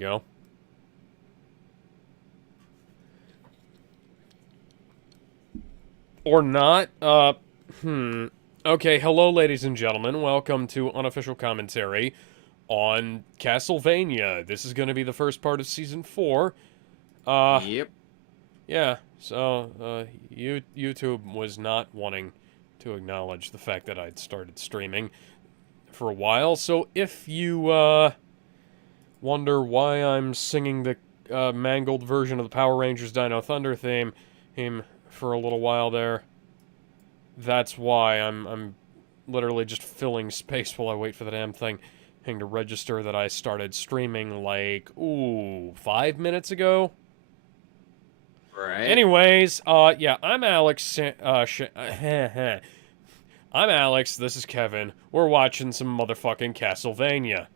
go. Or not. Okay, hello, ladies and gentlemen. Welcome to Unofficial Commentary on Castlevania. This is going to be the first part of Season 4. Uh, Yep. yeah, so, YouTube was not wanting to acknowledge the fact that I'd started streaming for a while, so if you, wonder why I'm singing the, mangled version of the Power Rangers Dino Thunder theme for a little while there, that's why I'm literally just filling space while I wait for the damn thing to register that I started streaming like, 5 minutes ago. Right. Anyways, yeah, I'm Alex. I'm Alex. This is Kevin. We're watching some motherfucking Castlevania.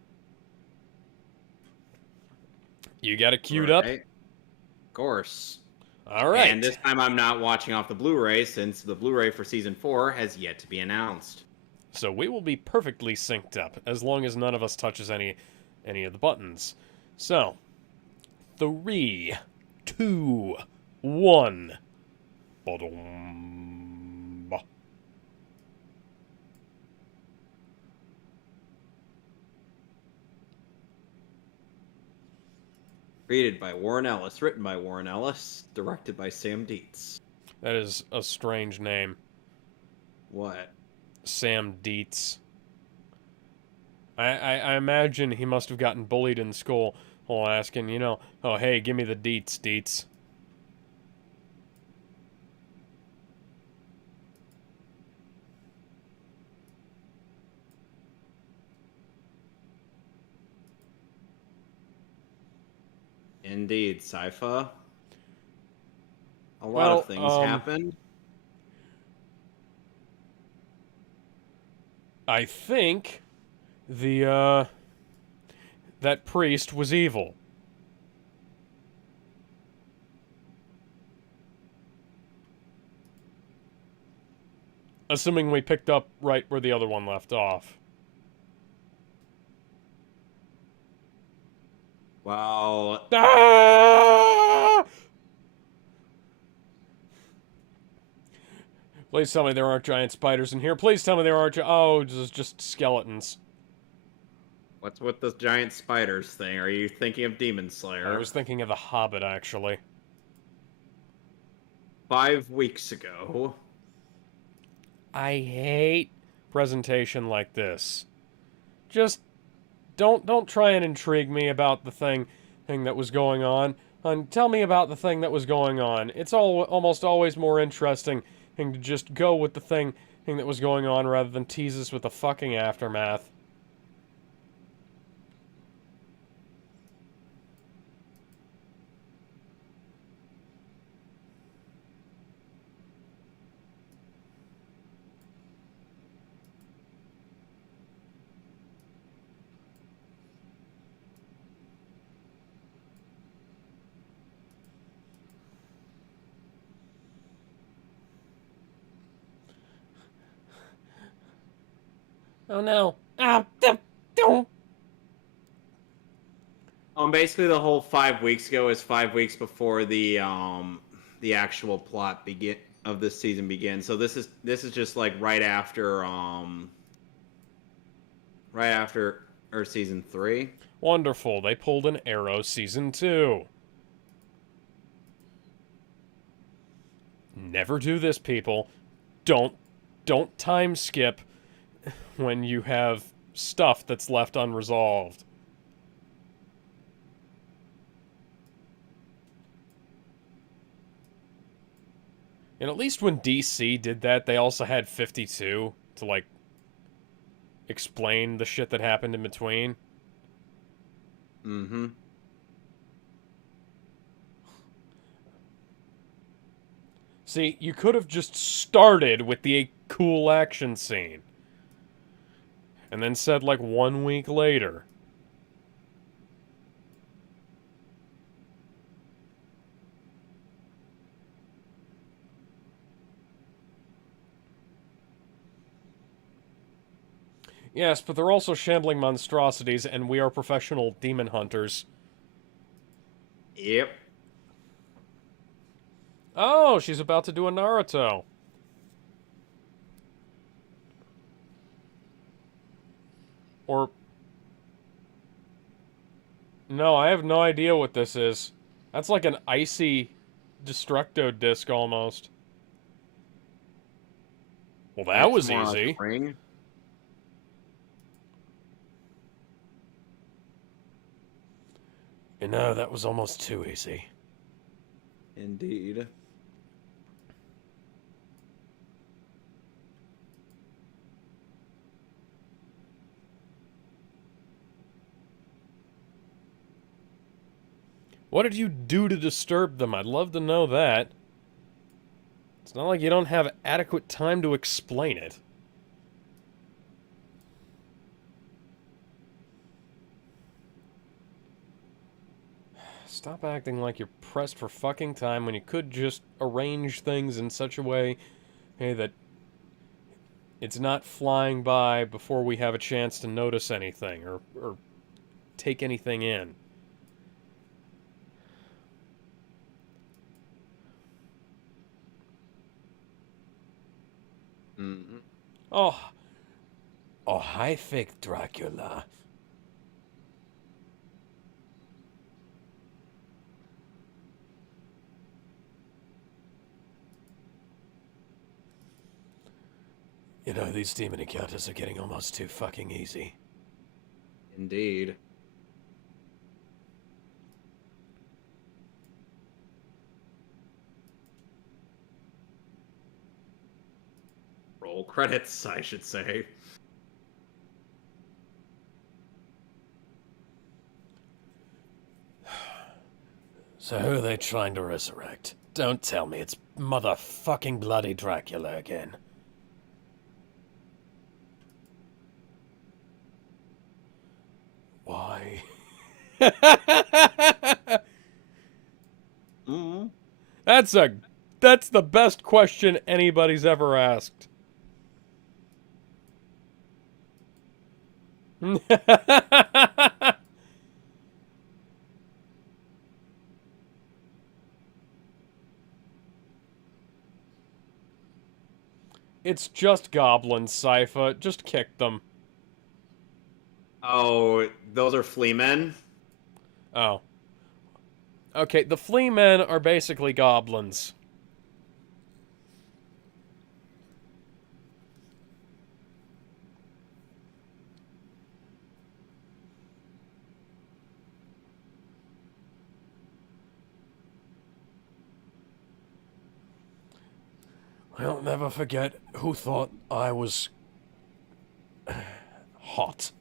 You got it queued up? Right. Of course. All And right. this time I'm not watching off the Blu-ray since the Blu-ray for season 4 has yet to be announced. So we will be perfectly synced up as long as none of us touches any of the buttons. So, 3, 2, 1. Ba-dum. Created by Warren Ellis, written by Warren Ellis, directed by Sam Dietz. That is a strange name. What? Sam Dietz. I imagine he must have gotten bullied in school while asking, oh, hey, give me the deets, deets. Indeed, Sypha. A lot Well, of things happened. I think the, that priest was evil. Assuming we picked up right where the other one left off. Well, Ah! Please tell me there aren't giant spiders in here. Please tell me there aren't. Oh, just skeletons. what's with the giant spiders thing? Are you thinking of Demon I Slayer? was thinking of The Hobbit, actually. 5 weeks ago. I hate presentation like this. Just don't try and intrigue me about the thing that was going on. And tell me about the thing that was going on. It's almost always more interesting to just go with the thing that was going on rather than tease us with the fucking aftermath. Oh no. Ah, don't. Basically the whole 5 weeks ago is 5 weeks before the actual plot begin of this season begins. So this is just like right after or season 3. Wonderful. They pulled an Arrow season 2. Never do this, people. Don't time skip when you have stuff that's left unresolved. And at least when DC did that, they also had 52 to, like, explain the shit that happened in between. Mm-hmm. See, you could have just started with the cool action scene. And then said, like, 1 week later. Yes, but they're also shambling monstrosities, and we are professional demon hunters. Yep. Oh, she's about to do a Naruto. Or... No, I have no idea what this is. That's like an icy Destructo disc almost. Well, that It's was more like easy. a ring. You know, that was almost too easy. Indeed. What did you do to disturb them? I'd love to know that. It's not like you don't have adequate time to explain it. Stop acting like you're pressed for fucking time when you could just arrange things in such a way, hey, that it's not flying by before we have a chance to notice anything or take anything in. Mm-hmm. Oh, oh, hi, fake Dracula. You know, these demon encounters are getting almost too fucking easy. Indeed. Roll credits, I should say. So who are they trying to resurrect? Don't tell me it's motherfucking bloody Dracula again. Why? Mm-hmm. That's the best question anybody's ever asked. It's just goblins, Sypha. Just kick them. Oh, those are flea men? Oh. Okay, the flea men are basically goblins. I'll never forget who thought I was hot.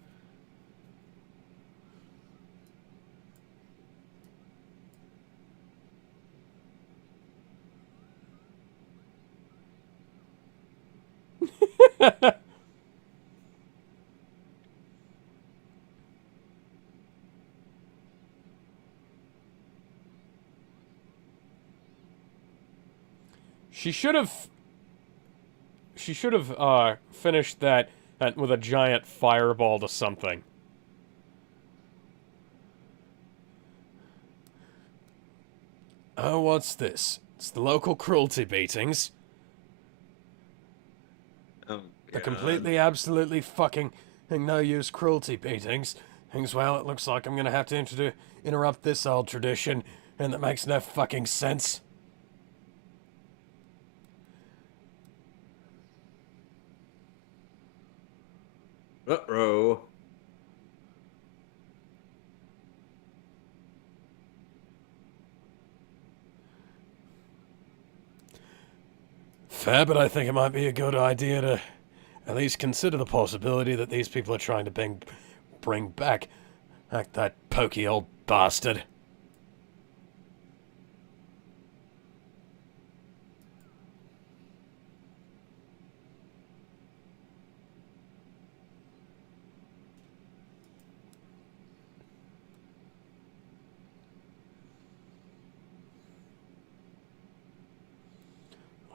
She should have. She should have finished that with a giant fireball to something. Oh, what's this? It's the local cruelty beatings. Oh, The God. completely, absolutely fucking no-use cruelty beatings. Things, well, it looks like I'm gonna have to interrupt this old tradition, and that makes no fucking sense. Uh-oh. Fair, but I think it might be a good idea to at least consider the possibility that these people are trying to bring back that pokey old bastard.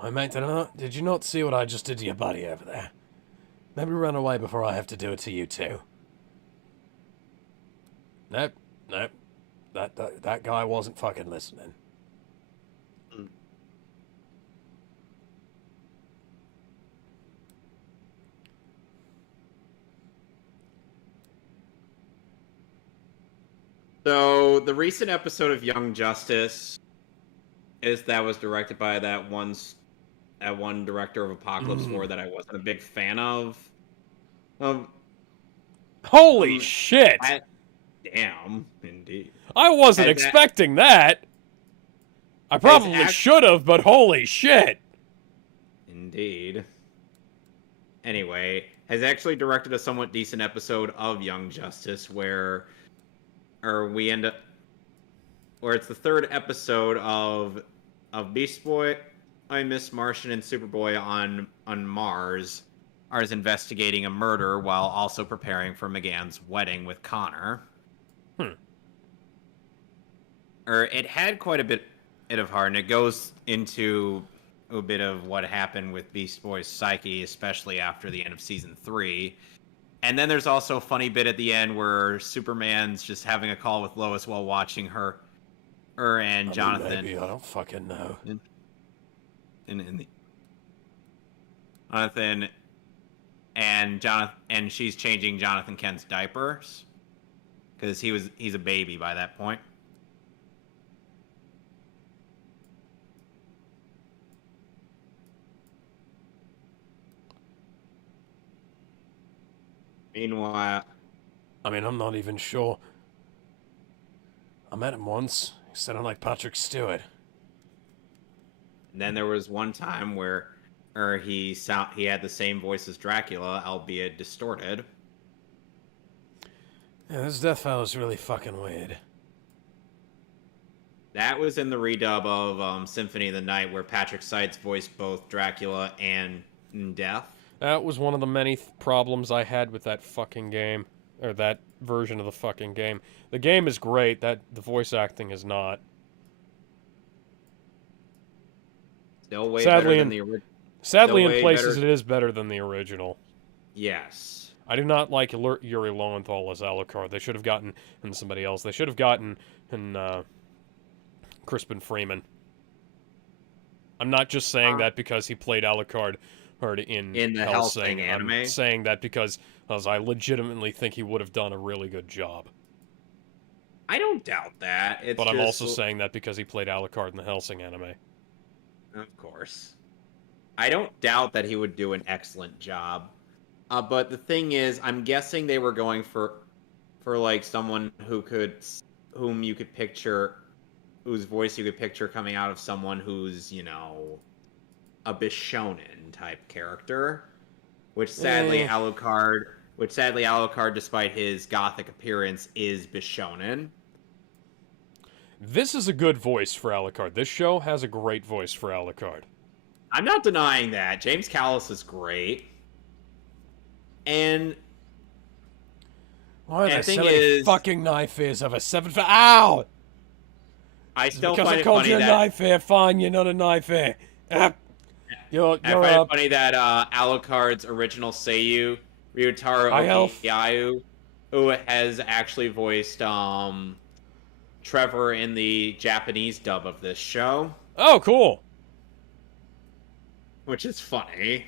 Why, mate, did you not see what I just did to your buddy over there? Maybe run away before I have to do it to you too. Nope, nope. that guy wasn't fucking listening. So the recent episode of Young Justice was directed by that one director of Apocalypse War that I wasn't a big fan of. Holy shit! Damn, indeed. I wasn't expecting that. I probably should have, but holy shit! Indeed. Anyway, has actually directed a somewhat decent episode of Young Justice where it's the third episode of Beast Boy, Miss Martian, and Superboy on Mars are investigating a murder while also preparing for McGann's wedding with Connor. It had quite a bit of heart, and it goes into a bit of what happened with Beast Boy's psyche, especially after the end of season 3. And then there's also a funny bit at the end where Superman's just having a call with Lois while watching her and Jonathan. Maybe, I don't fucking know. Jonathan and she's changing Jonathan Kent's diapers because he's a baby by that point. Meanwhile, I mean, I'm not even sure. I met him once. He sounded like Patrick Stewart. And then there was one time where he had the same voice as Dracula, albeit distorted. Yeah, this Death Fellow's really fucking weird. That was in the redub of Symphony of the Night, where Patrick Seitz voiced both Dracula and Death. That was one of the many problems I had with that fucking game. Or that version of the fucking game. The game is great, the voice acting is not. Still way better than the original. Sadly, in places it is better than the original. Yes. I do not like Yuri Lowenthal as Alucard. They should have gotten somebody else. They should have gotten Crispin Freeman. I'm not just saying that because he played Alucard in the Hellsing anime. I'm saying that because I legitimately think he would have done a really good job. I don't doubt that. I'm also saying that because he played Alucard in the Hellsing anime. Of course. I don't doubt that he would do an excellent job. But the thing is, I'm guessing they were going for like someone whom you could picture, whose voice you could picture coming out of someone who's, a Bishonen type character, which sadly Alucard, despite his gothic appearance, is Bishonen. This is a good voice for Alucard. This show has a great voice for Alucard. I'm not denying that. James Callis is great. And why are there so many fucking knife ears of a 7 foot? Ow! I still because find I it called funny you a that knife ear. Fine, you're not a knife ear. You're I find it funny that Alucard's original Seiyu, Ryutaro Okiayu, who has actually voiced Trevor in the Japanese dub of this show. Oh, cool. Which is funny.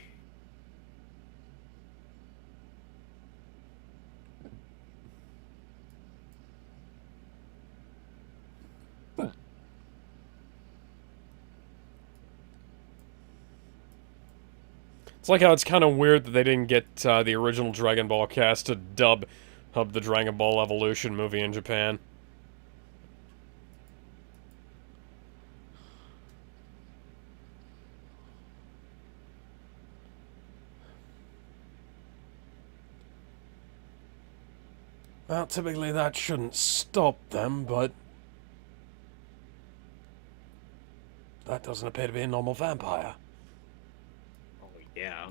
It's like how it's kind of weird that they didn't get the original Dragon Ball cast to dub the Dragon Ball Evolution movie in Japan. Well, typically that shouldn't stop them, but that doesn't appear to be a normal vampire. Yeah.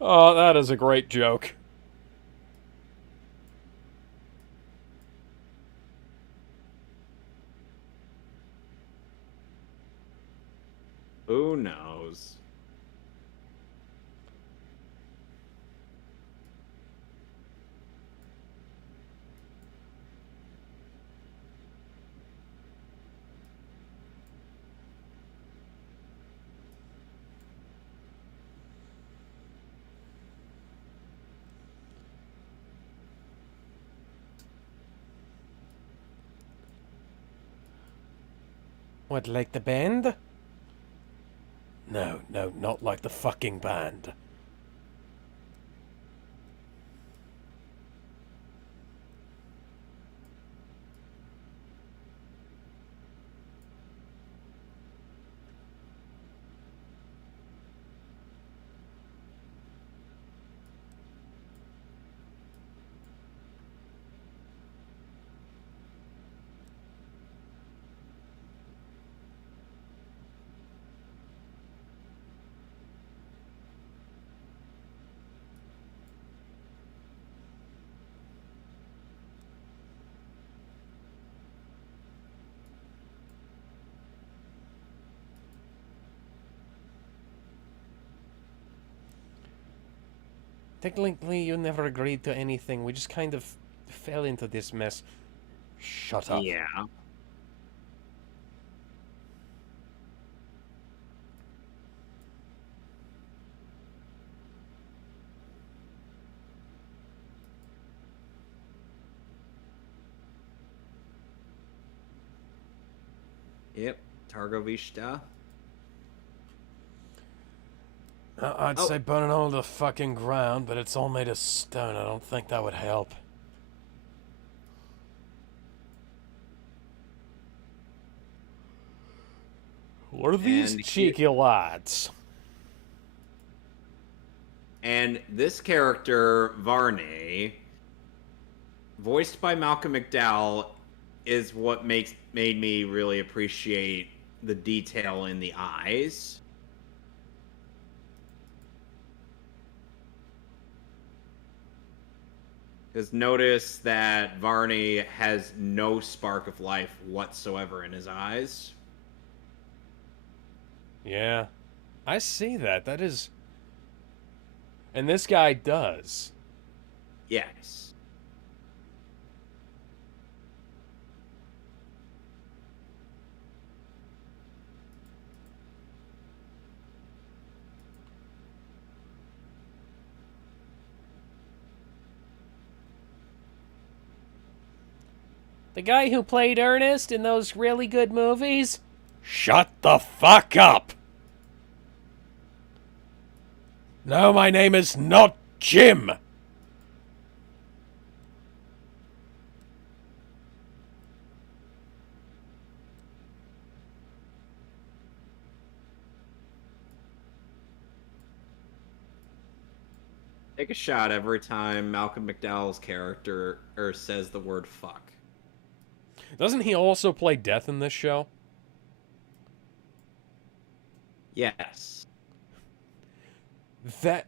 Oh, that is a great joke. Who knows? What, like the band? No, no, not like the fucking band. Technically, you never agreed to anything. We just kind of fell into this mess. Shut up. Yeah. Yep. Targovishta. I'd say burn it all to the fucking ground, but it's all made of stone. I don't think that would help. What are these And cheeky lads? And this character, Varney, voiced by Malcolm McDowell, is what made me really appreciate the detail in the eyes. Because notice that Varney has no spark of life whatsoever in his eyes. Yeah, I see that. That is... And this guy does. Yes. The guy who played Ernest in those really good movies? Shut the fuck up! No, my name is not Jim! Take a shot every time Malcolm McDowell's character says the word fuck. Doesn't he also play Death in this show? Yes. That...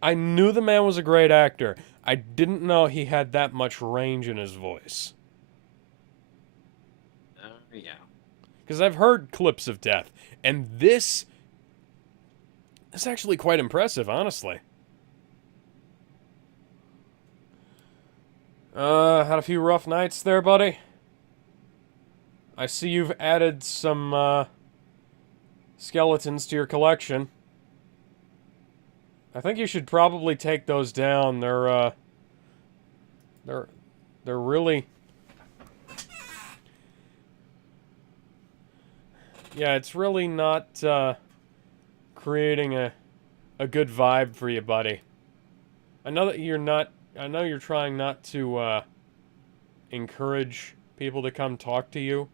I knew the man was a great actor. I didn't know he had that much range in his voice. Yeah. Because I've heard clips of Death, and this is actually quite impressive, honestly. Had a few rough nights there, buddy. I see you've added some, skeletons to your collection. I think you should probably take those down. They're really... Yeah, it's really not, creating a good vibe for you, buddy. I know that you're not... I know you're trying not to, encourage people to come talk to you.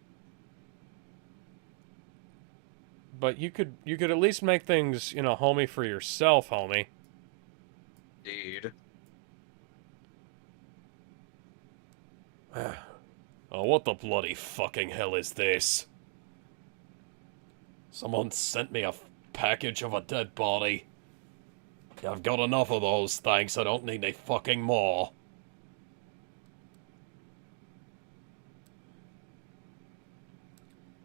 But you could at least make things, you know, homey for yourself, homie. Indeed. Oh, what the bloody fucking hell is this? Someone sent me a package of a dead body. I've got enough of those, thanks. I don't need any fucking more.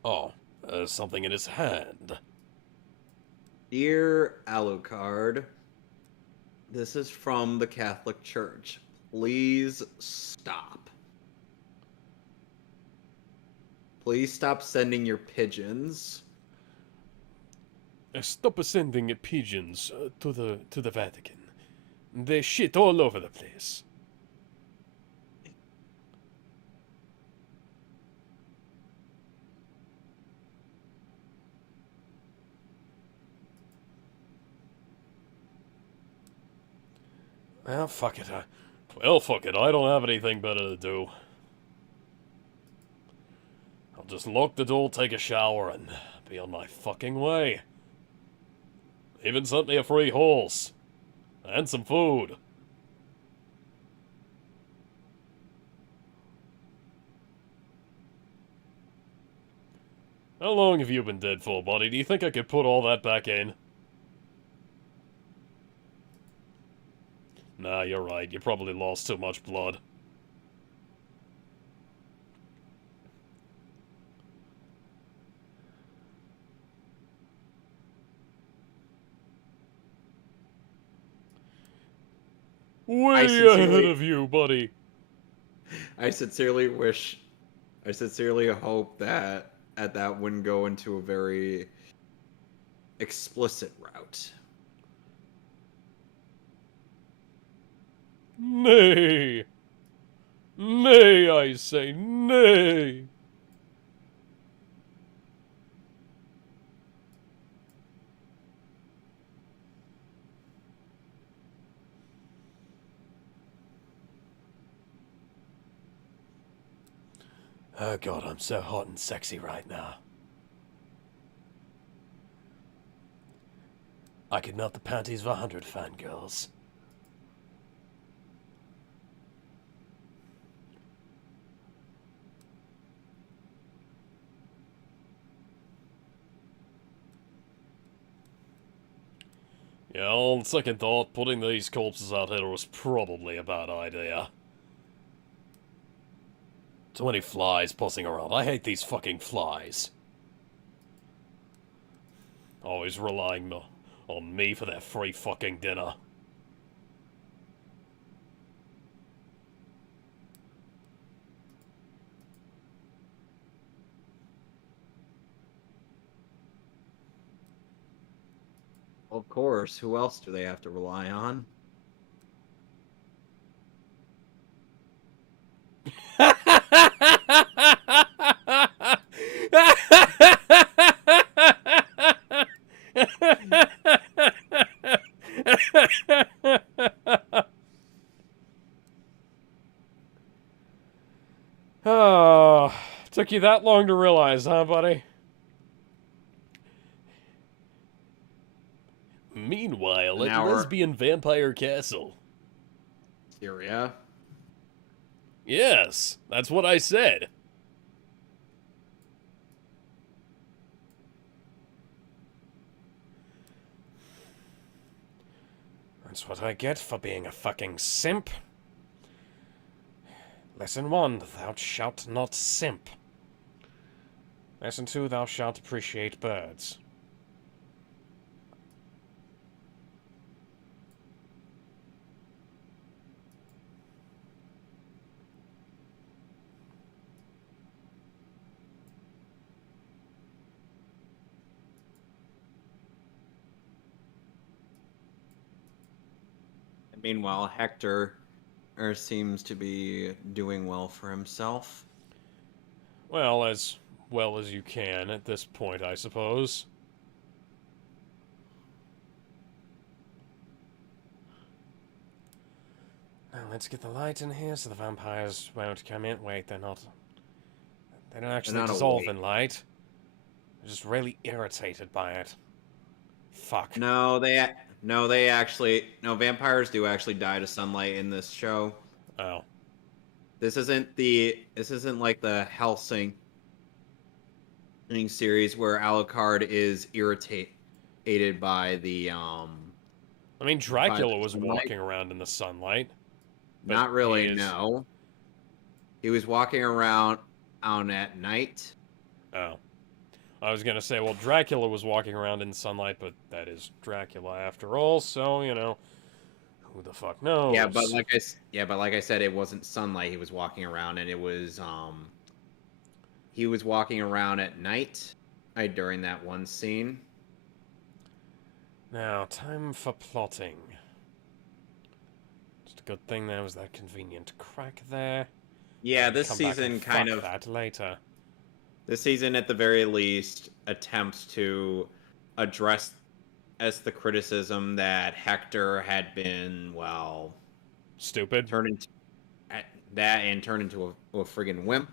Oh, there's something in his hand. Dear Alucard, this is from the Catholic Church. Please stop. Please stop sending your pigeons. Stop sending pigeons to the Vatican. They shit all over the place. Well, fuck it. Well, fuck it. I don't have anything better to do. I'll just lock the door, take a shower, and be on my fucking way. Even sent me a free horse. And some food. How long have you been dead for, buddy? Do you think I could put all that back in? Nah, you're right. You probably lost too much blood. I Way ahead sincerely, of you, buddy. I sincerely wish, I sincerely hope that wouldn't go into a very explicit route. Nay. Nay, I say, nay. Oh god, I'm so hot and sexy right now. I could melt the panties of 100 fangirls. Yeah, on second thought, putting these corpses out here was probably a bad idea. Too many flies buzzing around. I hate these fucking flies. Always relying on me for their free fucking dinner. Of course, who else do they have to rely on? Oh, took you that long to realize, huh, buddy? Meanwhile, An at hour. Lesbian Vampire Castle. Syria. Yes, that's what I said. That's what I get for being a fucking simp. Lesson 1, thou shalt not simp. Lesson 2, thou shalt appreciate birds. Meanwhile, Hector seems to be doing well for himself. Well as you can at this point, I suppose. Now let's get the light in here so the vampires won't come in. Wait, they're not. They don't actually not dissolve awake. in light. They're just really irritated by it. Fuck. No, vampires do actually die to sunlight in this show. Oh. This isn't like the Helsing series where Alucard is irritated by the I mean, Dracula the was sunlight. walking around in the sunlight. But Not really, he is... no. He was walking around out at night. Oh. I was gonna say, well, Dracula was walking around in sunlight, but that is Dracula after all, so, you know, who the fuck knows? Yeah, but like I said, it wasn't sunlight he was walking around, and it was he was walking around at night during that one scene. Now, time for plotting. Just a good thing there was that convenient crack there. Yeah, We this come back season and kind fuck of that later. this season at the very least attempts to address as the criticism that Hector had been, well, Stupid. turn into that and turn into a friggin' wimp.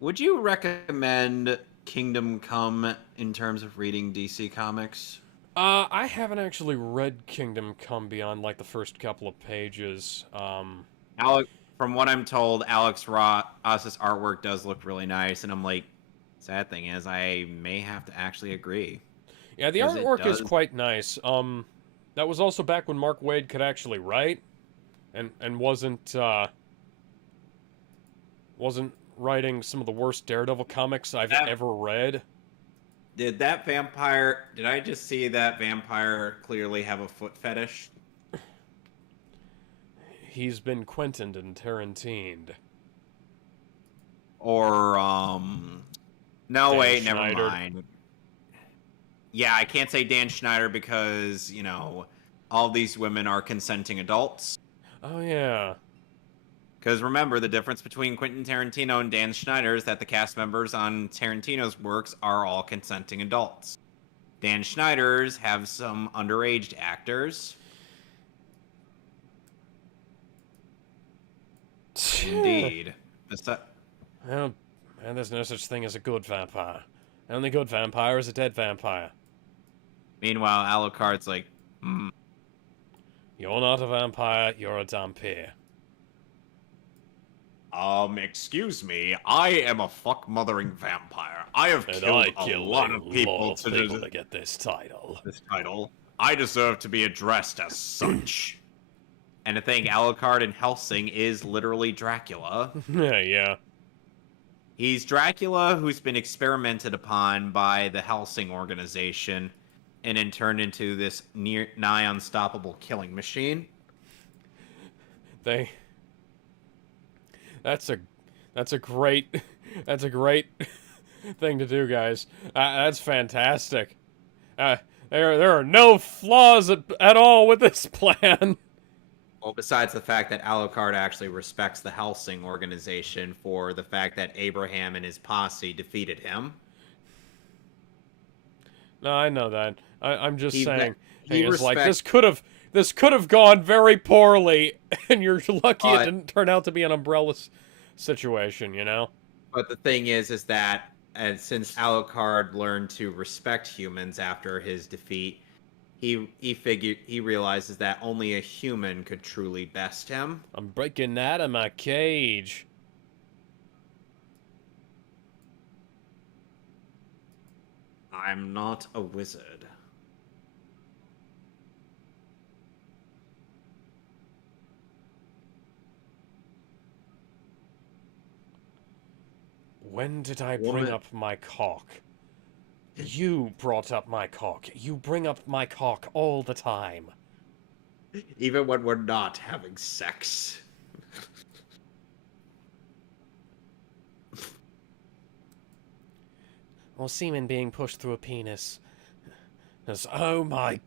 Would you recommend Kingdom Come in terms of reading DC Comics? I haven't actually read Kingdom Come beyond like the first couple of pages. Alex, from what I'm told, Alex Ross's artwork does look really nice, and I'm like, sad thing is, I may have to actually agree Yeah, the because it artwork is does. quite nice. That was also back when Mark Waid could actually write, and wasn't writing some of the worst Daredevil comics I've That, ever read. did that vampire? Did I just see that vampire clearly have a foot fetish? He's been Quentined and Tarantined. Or no, Dan wait, never Schneider. mind. Yeah, I can't say Dan Schneider because all these women are consenting adults. Oh yeah. Because remember, the difference between Quentin Tarantino and Dan Schneider is that the cast members on Tarantino's works are all consenting adults. Dan Schneider's have some underage actors. Indeed. Well, and there's no such thing as a good vampire. The only good vampire is a dead vampire. Meanwhile, Alucard's like, You're not a vampire, you're a dhampir. excuse me, I am a fuck-mothering vampire. I have And killed I a killed lot a of people lot of people to get this title. this title. I deserve to be addressed as such. And I think Alucard in Helsing is literally Dracula. Yeah. He's Dracula who's been experimented upon by the Helsing organization and then turned into this nigh unstoppable killing machine. They That's a great that's a great thing to do, guys. That's fantastic. There are no flaws at all with this plan. Well, besides the fact that Alucard actually respects the Helsing organization for the fact that Abraham and his posse defeated him. No, I know that. I'm just saying. He Thing is, like, respects. this could have gone very poorly, and you're lucky it But didn't turn out to be an umbrella situation. You know. but the thing is that since Alucard learned to respect humans after his defeat, he realizes that only a human could truly best him. I'm breaking out of my cage. I'm not a wizard. When did I bring Woman, up my cock? You brought up my cock. You bring up my cock all the time. even when we're not having sex. Or semen being pushed through a penis. Oh my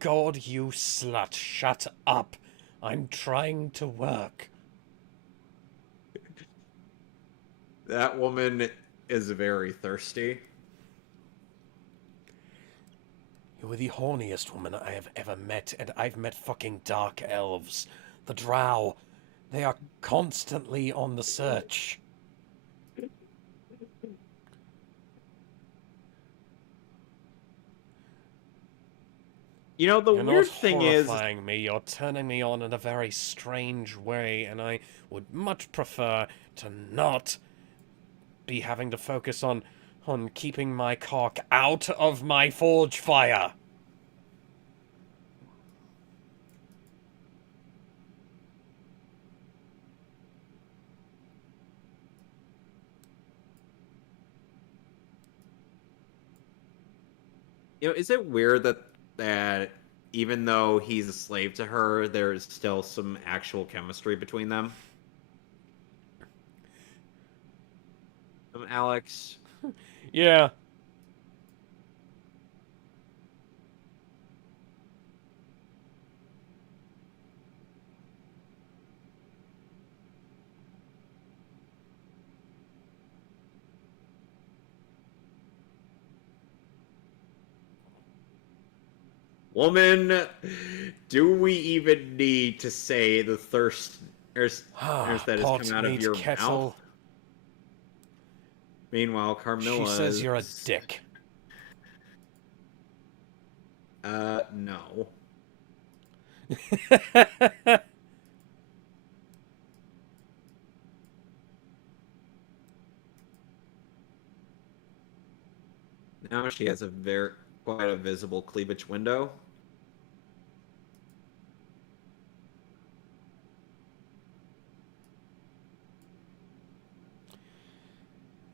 god, you slut. Shut up. I'm trying to work. That woman is very thirsty. You're the horniest woman I have ever met, and I've met fucking dark elves. The drow. They are constantly on the search. The You're weird not thing is, horrifying me, you're turning me on in a very strange way, and I would much prefer to not be having to focus on keeping my cock out of my forge fire. is it weird that even though he's a slave to her, there's still some actual chemistry between them? Alex. Yeah. Woman, do we even need to say the thirst Ah, that has come pot, out of meat, your mouth? kettle. Meanwhile, She Carmilla says you're a is... dick. No. Now she has a quite a visible cleavage window.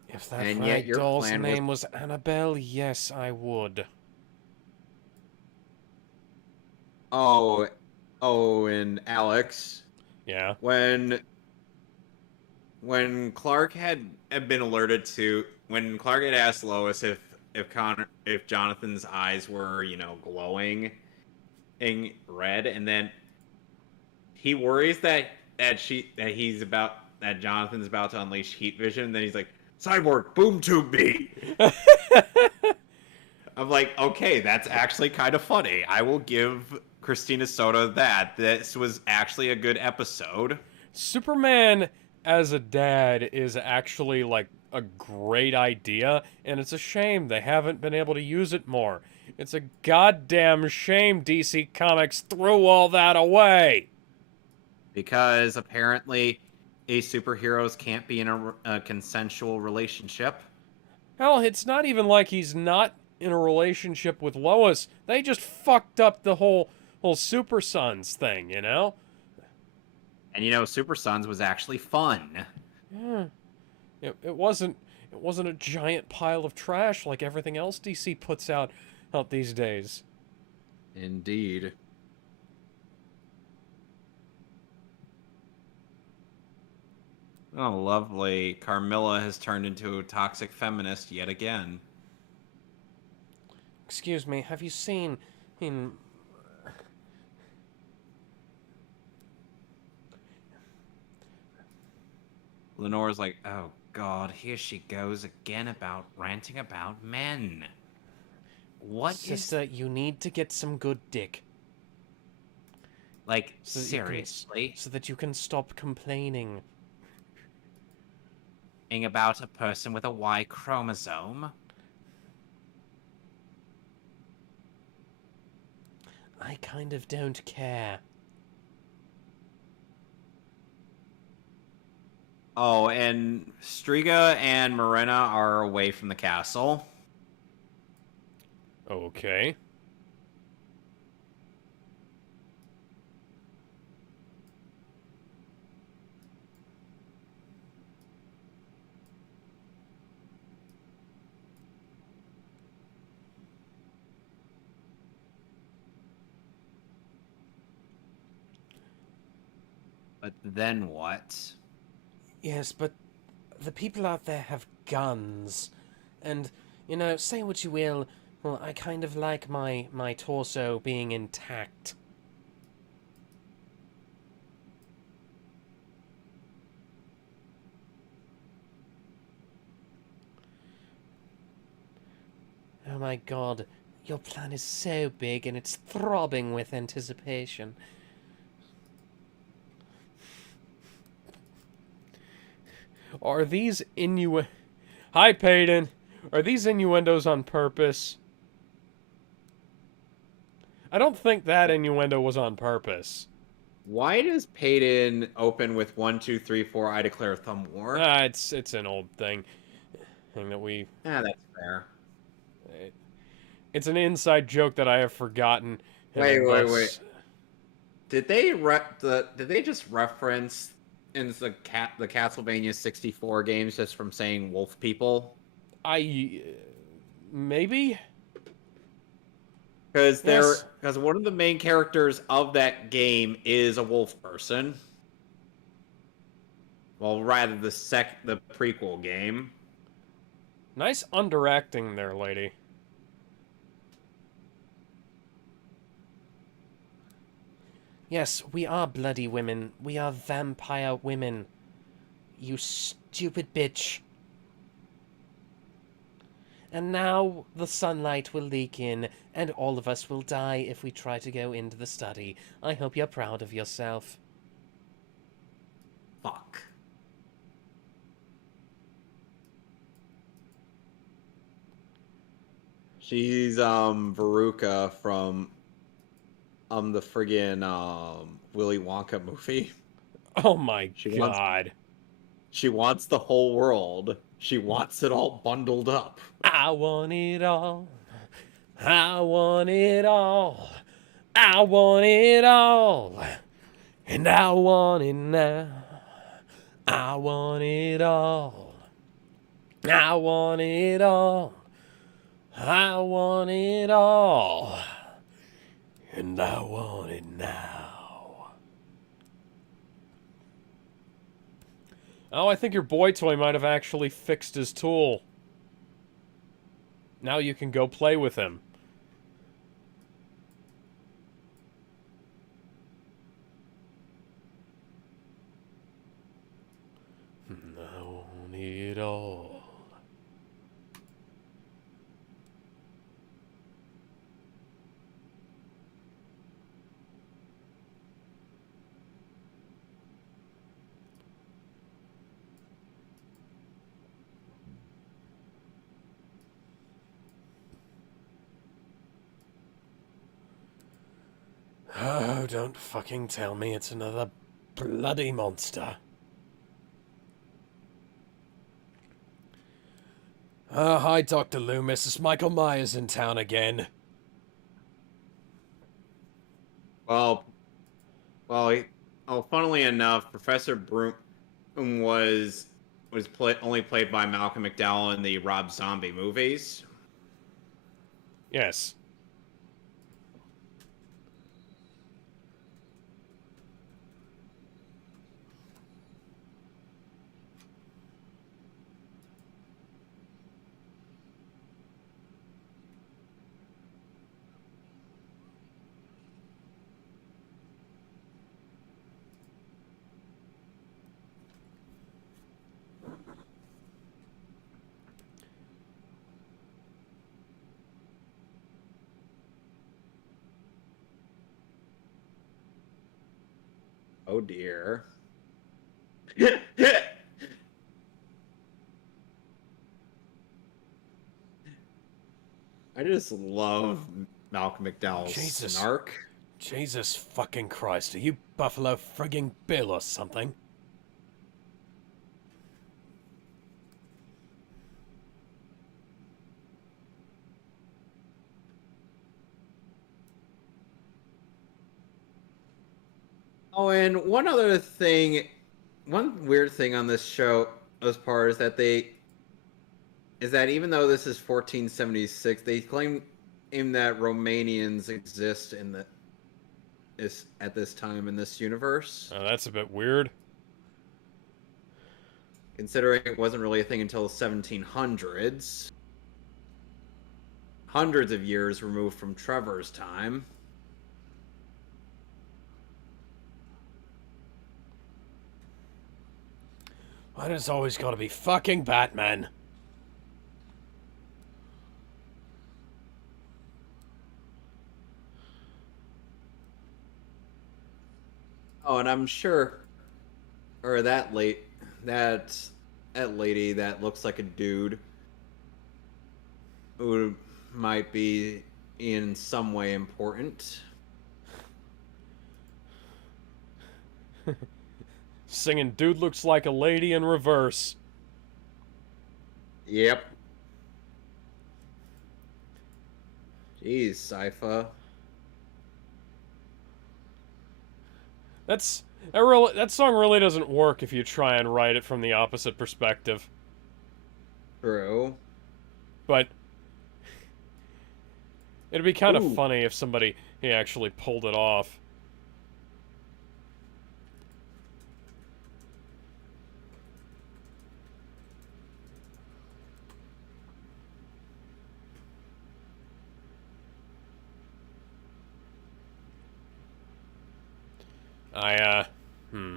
If that And yet rag your doll's plan was... name was Annabelle, yes, I would. Oh, and Alex, Yeah. when Clark had been alerted to, when Clark had asked Lois if Jonathan's eyes were, glowing in red, and then he worries that Jonathan's about to unleash heat vision, and then he's like, Cyborg, boom tube me. I'm like, okay, that's actually kind of funny. I will give Christina Soto that. This was actually a good episode. Superman as a dad is actually like a great idea, and it's a shame they haven't been able to use it more. It's a goddamn shame DC Comics threw all that away. Because apparently superheroes can't be in a consensual relationship. Hell, it's not even like he's not in a relationship with Lois. They just fucked up the whole Super Sons thing, you know? And Super Sons was actually fun. Yeah. It wasn't a giant pile of trash like everything else DC puts out these days. Indeed. Oh, lovely. Carmilla has turned into a toxic feminist yet again. Excuse me, have you seen in Lenore's like, oh god, here she goes again about ranting about men. What Sister, you need to get some good dick. Like, So seriously? so that you can stop complaining. About a person with a Y chromosome? I kind of don't care. Oh, and Striga and Morena are away from the castle. Okay. But then what? Yes, but the people out there have guns. And, say what you will, well, I kind of like my torso being intact. Oh my god, your plan is so big and it's throbbing with anticipation. Are these Hi, Peyton. Are these innuendos on purpose? I don't think that innuendo was on purpose. Why does Peyton open with 1, 2, 3, 4, I declare thumb war? It's an old thing that we. That's fair. It's an inside joke that I have forgotten. And Wait. Did they just reference in the Castlevania 64 games just from saying wolf people? Maybe? Because Yes. one of the main characters of that game is a wolf person. Well, rather the prequel game. Nice underacting there, lady. Yes, we are bloody women. We are vampire women. You stupid bitch. And now the sunlight will leak in, and all of us will die if we try to go into the study. I hope you're proud of yourself. Fuck. She's Veruca from the friggin' Willy Wonka movie. Oh my She wants god. she wants the whole world. She wants it all bundled up. I want it all. I want it all. I want it all. And I want it now. I want it all. I want it all. I want it all. And I want it now. Oh, I think your boy toy might have actually fixed his tool. Now you can go play with him. I want it all. Oh, don't fucking tell me it's another bloody monster. Hi, Dr. Loomis. Is Michael Myers in town again? Well, funnily enough, Professor Broom only played by Malcolm McDowell in the Rob Zombie movies. Yes. Oh dear. I just love Malcolm McDowell's Jesus. snark. Jesus fucking Christ. Are you Buffalo frigging Bill or something? Oh, and one weird thing on this show, this part, is that even though this is 1476, they claim that Romanians exist at this time in this universe, Oh, that's a bit weird. considering it wasn't really a thing until the 1700s, hundreds of years removed from Trevor's time. Why does it always gotta be fucking Batman? Oh, and I'm sure, or that that lady that looks like a dude who might be in some way important. Singing Dude Looks Like a Lady in reverse. Yep. Jeez, Sypha. That song really doesn't work if you try and write it from the opposite perspective. True. But it'd be kind of Ooh. funny if somebody actually pulled it off. I, hmm.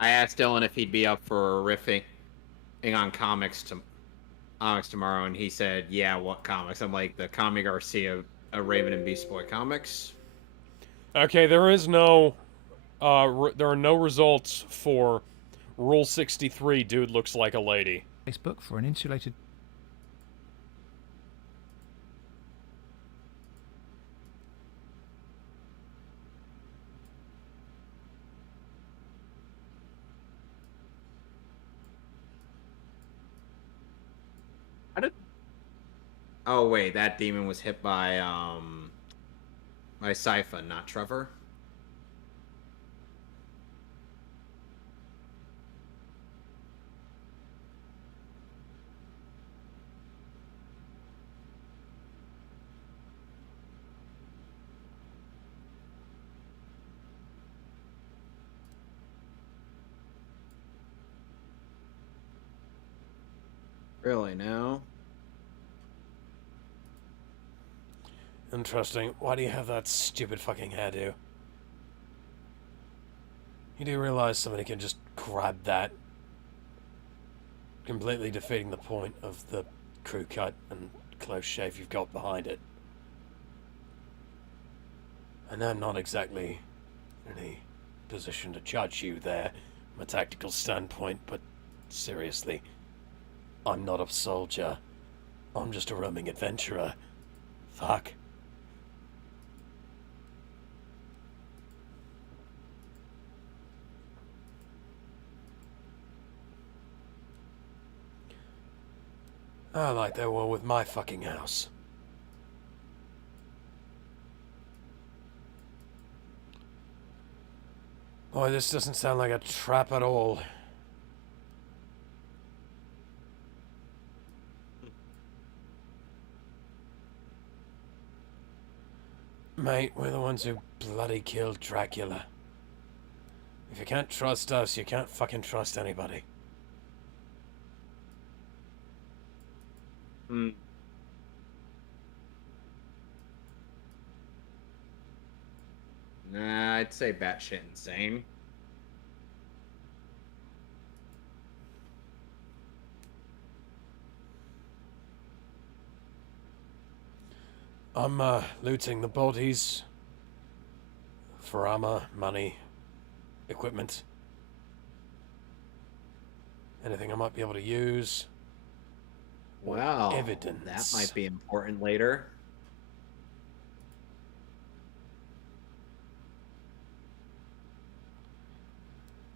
I asked Dylan if he'd be up for riffing on comics tomorrow, and he said, "Yeah, what comics?" I'm like, "The Kami Garcia, Raven and Beast Boy comics." Okay, there are no results for Rule 63. Dude looks like a lady. Facebook for an insulated. How did? Oh wait, that demon was hit by Sypha, not Trevor. Really? No. Interesting. Why do you have that stupid fucking hairdo? You do realize somebody can just grab that, completely defeating the point of the crew cut and close shave you've got behind it. And I'm not exactly in any position to judge you there from a tactical standpoint, but seriously, I'm not a soldier. I'm just a roaming adventurer. Fuck. I like they were with my fucking house. Boy, this doesn't sound like a trap at all. Mate, we're the ones who bloody killed Dracula. If you can't trust us, you can't fucking trust anybody. Hmm. Nah, I'd say batshit insane. I'm looting the bodies for armor, money, equipment. Anything I might be able to use. Wow, Evidence. that might be important later.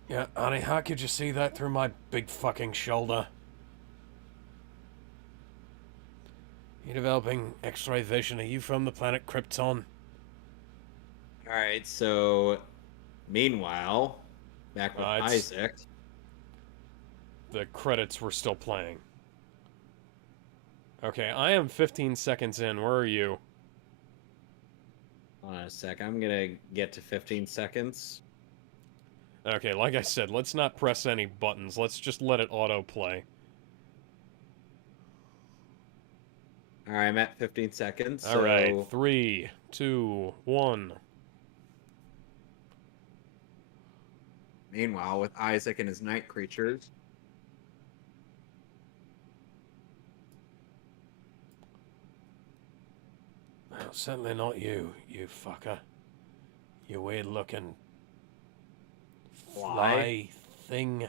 Yeah, honey, how could you see that through my big fucking shoulder? You developing X-ray vision? Are you from the planet Krypton? All right, so meanwhile, back with It's Isaac. the credits were still playing. Okay, I am 15 seconds in. Where are you? Hold on a sec. I'm gonna get to 15 seconds. Okay, like I said, let's not press any buttons. Let's just let it autoplay. All right, I'm at 15 seconds. All right, So 3, 2, 1. meanwhile, with Isaac and his night creatures. Well, certainly not you, you fucker. You weird-looking fly thing.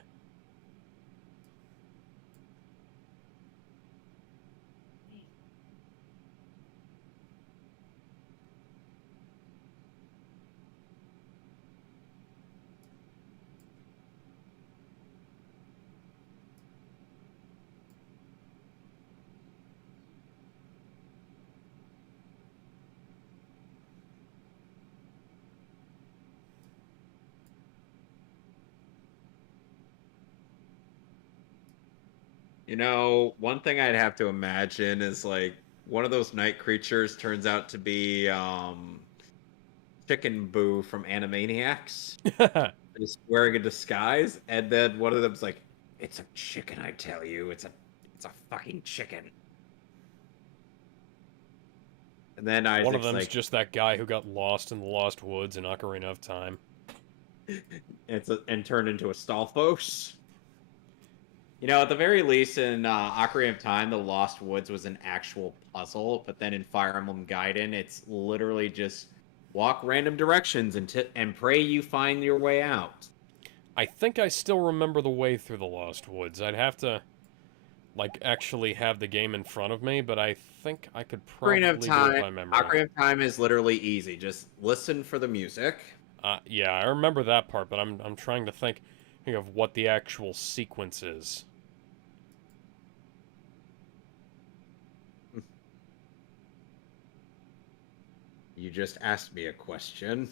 You know, one thing I'd have to imagine is like one of those night creatures turns out to be Chicken Boo from Animaniacs. Just wearing a disguise, and then one of them's like, "It's a chicken, I tell you. It's a fucking chicken." And then One of Isaac's them's like, just that guy who got lost in the Lost Woods in Ocarina of Time. and turned into a Stalfos. You know, at the very least, in Ocarina of Time, the Lost Woods was an actual puzzle, but then in Fire Emblem Gaiden, it's literally just walk random directions and pray you find your way out. I think I still remember the way through the Lost Woods. I'd have to, like, actually have the game in front of me, but I think I could probably do it by memory. Ocarina of Time is literally easy. Just listen for the music. Yeah, I remember that part, but I'm trying to think of what the actual sequence is. You just asked me a question.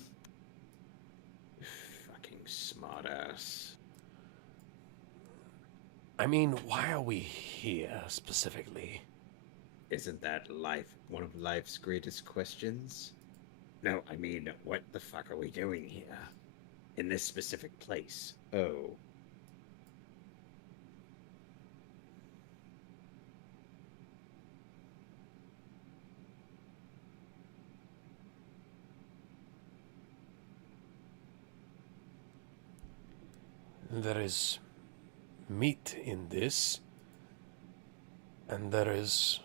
Fucking smartass. I mean, why are we here specifically? Isn't that life one of life's greatest questions? No, I mean, what the fuck are we doing here? In this specific place? Oh. There is meat in this, and there is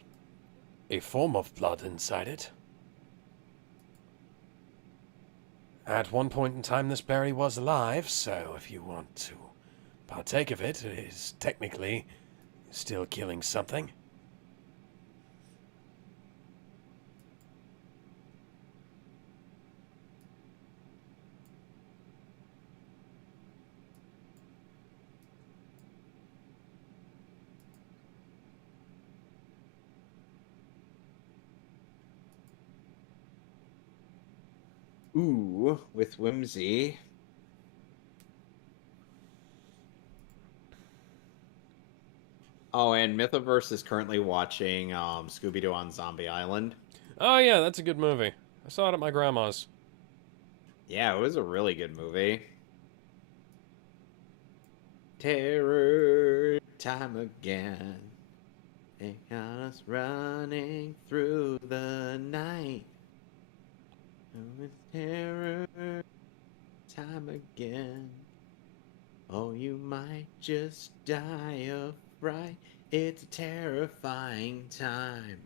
a form of blood inside it. At one point in time, this berry was alive, so if you want to partake of it, it is technically still killing something. Ooh, with whimsy. Oh, and Mythoverse is currently watching Scooby-Doo on Zombie Island. Oh yeah, that's a good movie. I saw it at my grandma's. Yeah, it was a really good movie. Terror time again. They got us running through the night. With terror time again. Oh, you might just die of fright. It's a terrifying time.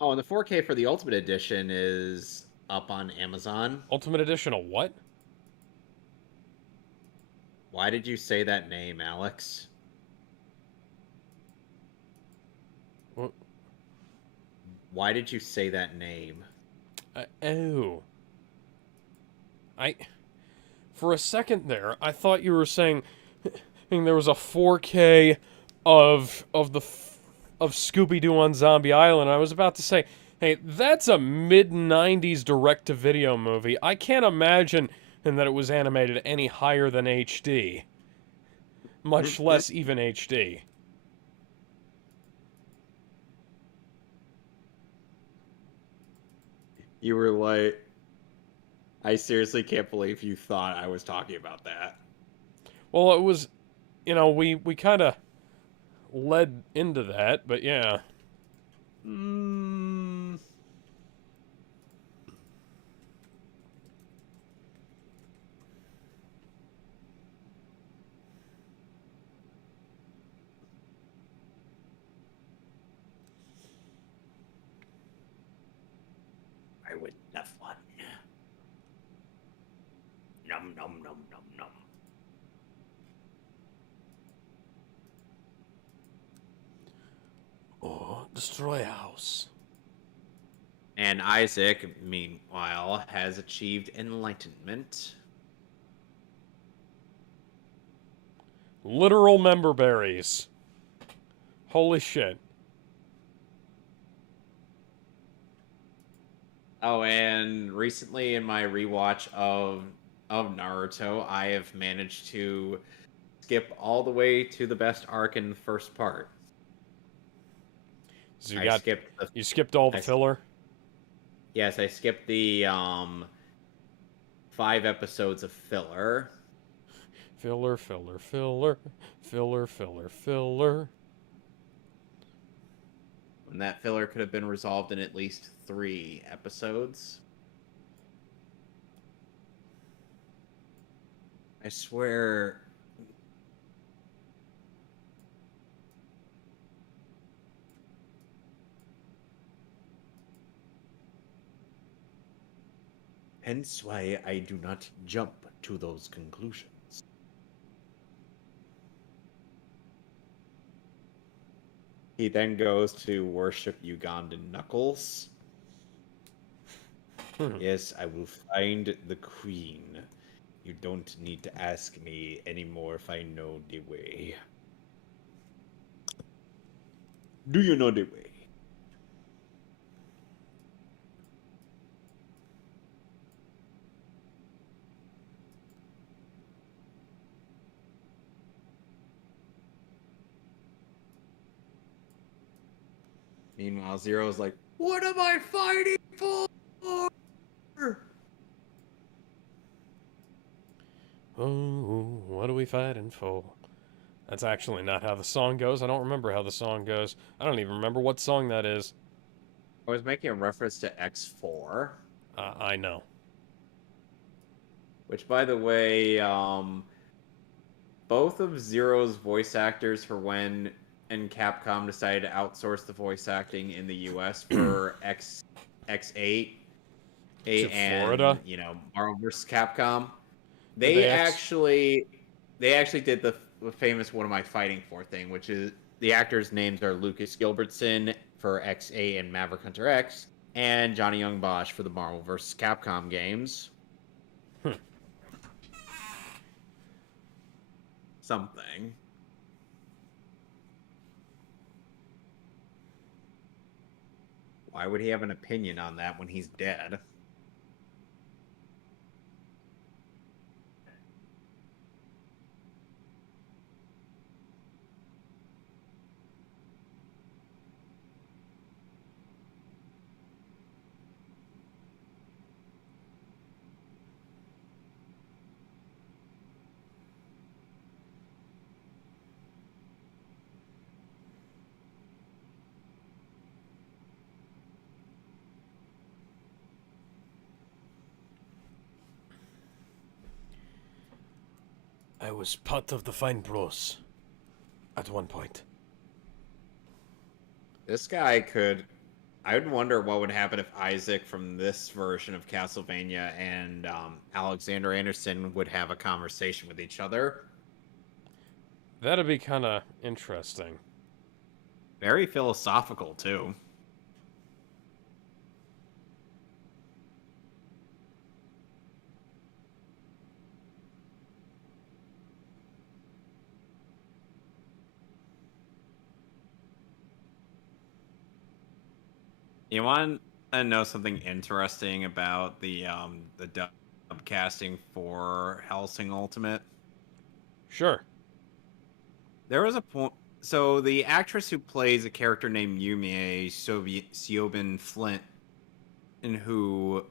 Oh, and the 4K for the Ultimate Edition is up on Amazon. Ultimate Edition of what? Why did you say that name, Alex? What? Why did you say that name? Oh. For a second there, I thought you were saying there was a 4K of Scooby-Doo on Zombie Island. I was about to say, hey, that's a mid-90s direct-to-video movie. I can't imagine that it was animated any higher than HD, much less even HD. You were like, I seriously can't believe you thought I was talking about that. Well, it was, we kind of led into that, but yeah. Mm. I would love one. Num num num num num. Or destroy a house. And Isaac, meanwhile, has achieved enlightenment. Literal member berries. Holy shit. Oh, and recently in my rewatch of Naruto, I have managed to skip all the way to the best arc in the first part. So I skipped the you skipped all the filler? Yes, I skipped the 5 episodes of filler. Filler, filler, filler, filler, filler, filler. And that filler could have been resolved in at least 3 episodes. I swear. Hence why I do not jump to those conclusions. He then goes to worship Ugandan Knuckles. Yes, I will find the queen. You don't need to ask me anymore if I know the way. Do you know the way? Meanwhile, Zero's like, what am I fighting for? Oh, what are we fighting for? That's actually not how the song goes. I don't remember how the song goes. I don't even remember what song that is. I was making a reference to X4, I know. which, by the way, both of Zero's voice actors for when and Capcom decided to outsource the voice acting in the US for X8 To and Florida? Marvel vs. Capcom. Did They they actually they actually did the famous "What am I fighting for" thing, which is the actors' names are Lucas Gilbertson for X8 and Maverick Hunter X, and Johnny Young Bosch for the Marvel vs. Capcom games. Something. Why would he have an opinion on that when he's dead? I was part of the Fine Bros at one point. This guy could. I would wonder what would happen if Isaac from this version of Castlevania and Alexander Anderson would have a conversation with each other. That'd be kind of interesting. Very philosophical, too. You want to know something interesting about the dub casting for Hellsing Ultimate? Sure. There was a point. So the actress who plays a character named Yumi Siobhan Flint, and who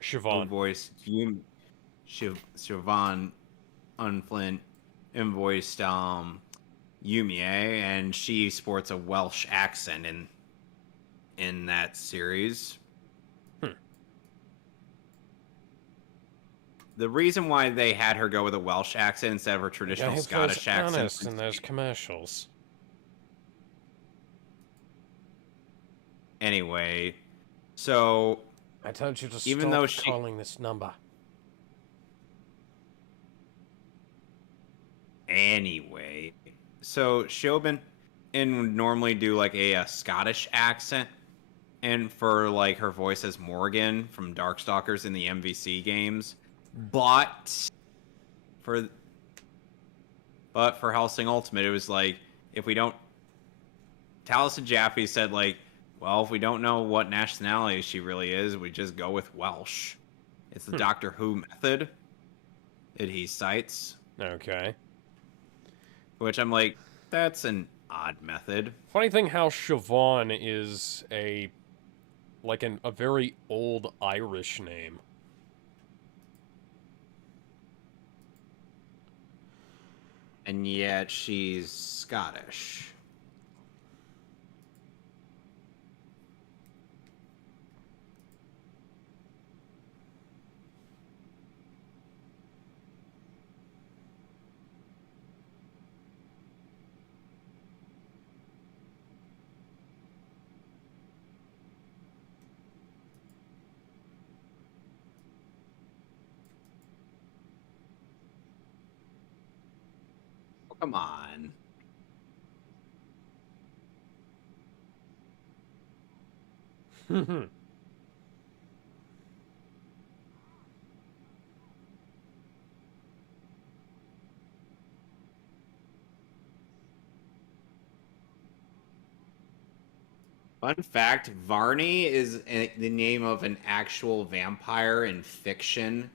Siobhan. voiced Siobhan Flint, and voiced Yumi, and she sports a Welsh accent in that series. Hmm. The reason why they had her go with a Welsh accent instead of her The traditional guy who plays Scottish accent. honest in those commercials. Anyway, so I told you to even stop though she calling this number. anyway, so Siobhan and would normally do like a Scottish accent, and for like her voice as Morgan from Darkstalkers in the MVC games, but for Hellsing Ultimate, it was like if we don't Taliesin Jaffe said, like, well, if we don't know what nationality she really is, we just go with Welsh. It's the Doctor Who method that he cites, Okay. which I'm like, that's an odd method. Funny thing how Siobhan is a very old Irish name. And yet she's Scottish. Come on. Fun fact, Varney is the name of an actual vampire in fiction,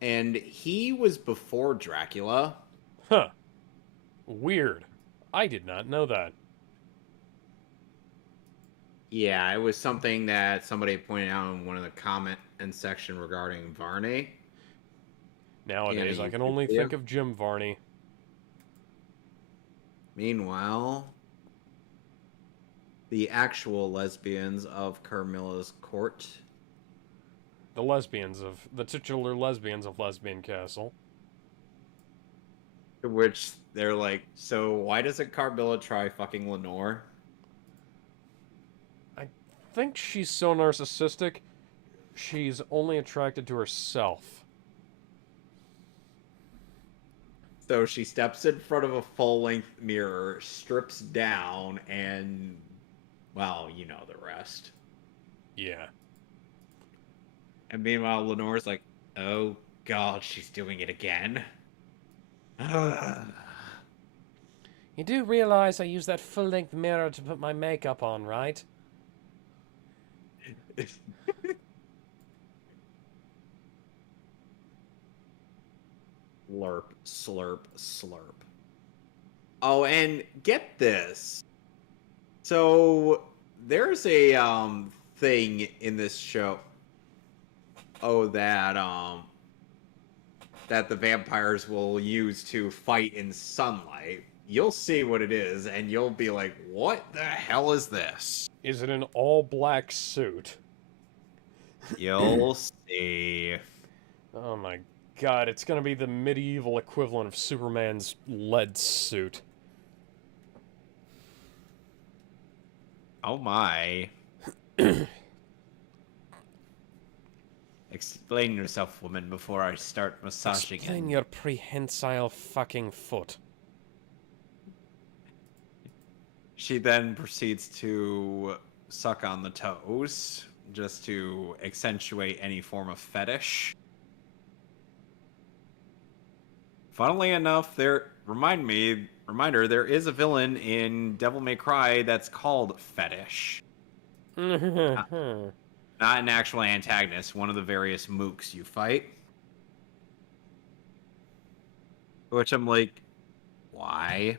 and he was before Dracula. Huh. Weird. I did not know that. Yeah, it was something that somebody pointed out in one of the comment and section regarding Varney. In a Nowadays, I can YouTube only video. think of Jim Varney. Meanwhile, the actual lesbians of Carmilla's court. The titular lesbians of Lesbian Castle. To which they're like, so why doesn't Carmilla try fucking Lenore? I think she's so narcissistic, she's only attracted to herself. So she steps in front of a full length mirror, strips down, and, well, you know the rest. Yeah. And meanwhile, Lenore's like, oh god, she's doing it again. You do realize I use that full-length mirror to put my makeup on, right? Slurp, slurp, slurp. Oh, and get this. So there's a thing in this show. Oh, that the vampires will use to fight in sunlight. You'll see what it is, and you'll be like, "What the hell is this?" Is it an all-black suit? You'll see. Oh my god, it's gonna be the medieval equivalent of Superman's lead suit. Oh my. Explain yourself, woman, before I start massaging Explain it. your prehensile fucking foot. She then proceeds to suck on the toes, just to accentuate any form of fetish. Funnily enough, reminder, there is a villain in Devil May Cry that's called Fetish. Not an actual antagonist, one of the various mooks you fight. Which I'm like, why?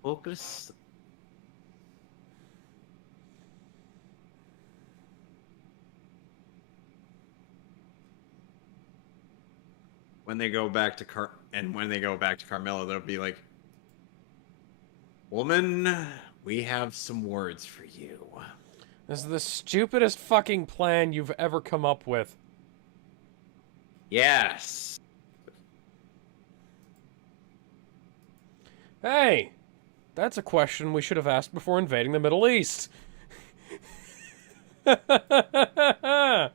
Focus. When they go back to Carmilla, they'll be like, "Woman, we have some words for you." This is the stupidest fucking plan you've ever come up with. Yes. Hey! That's a question we should have asked before invading the Middle East. Damn.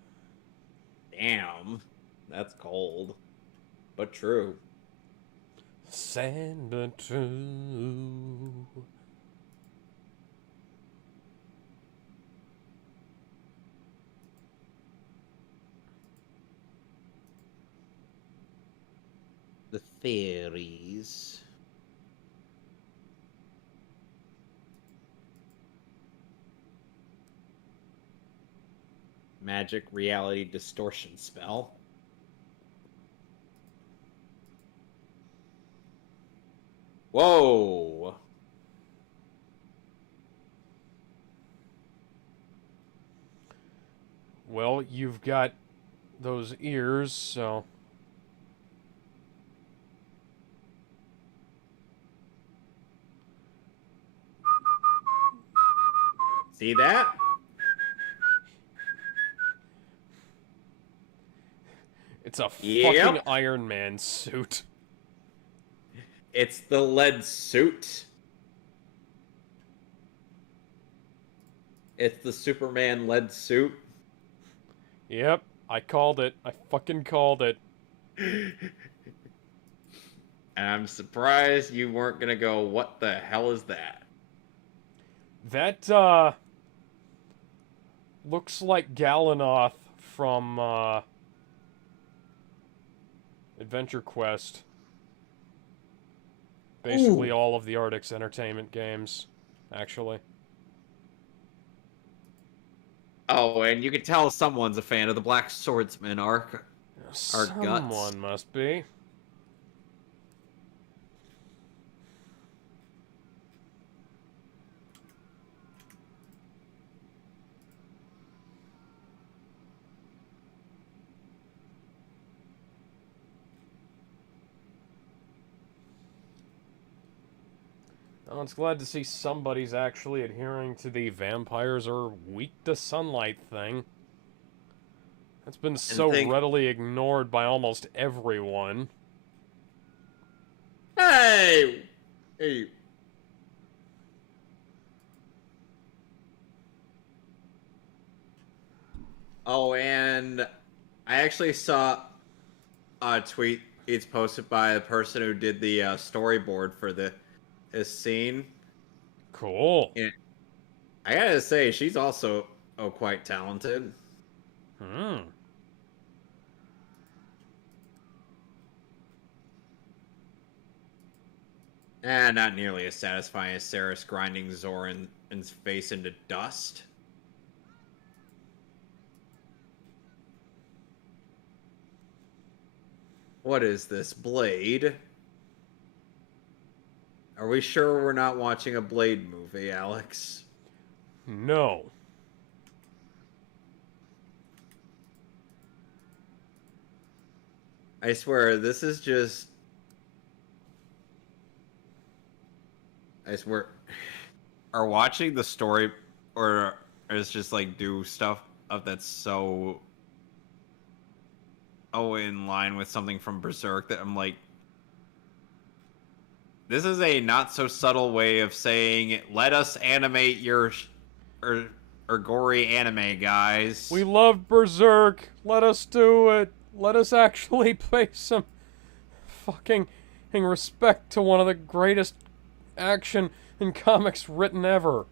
That's cold. But true. Sad but true. The fairies. Magic reality distortion spell. Whoa. Well, you've got those ears, so... See that? It's a Yep. fucking Iron Man suit. It's the lead suit. It's the Superman lead suit. Yep, I called it. I fucking called it. And I'm surprised you weren't gonna go, what the hell is that? That, looks like Galanoth from, Adventure Quest. Basically Ooh. all of the Ardix Entertainment games, actually. Oh, and you can tell someone's a fan of the Black Swordsman arc. Our guts. Someone must be. Oh, it's glad to see somebody's actually adhering to the vampires are weak to sunlight thing. That's been so readily ignored by almost everyone. Hey! Hey. Oh, and I actually saw a tweet. It's posted by the person who did the storyboard for this scene. Cool. And I gotta say, she's also quite talented. Hmm. And not nearly as satisfying as Ceres grinding Zoran's face into dust. What is this, Blade? Are we sure we're not watching a Blade movie, Alex? No. I swear, this is just... I swear... Are watching the story, or is just like do stuff of that's so... in line with something from Berserk that I'm like... This is a not so subtle way of saying, let us animate your... or gory anime, guys. We love Berserk. Let us do it. Let us actually pay some fucking respect to one of the greatest action in comics written ever.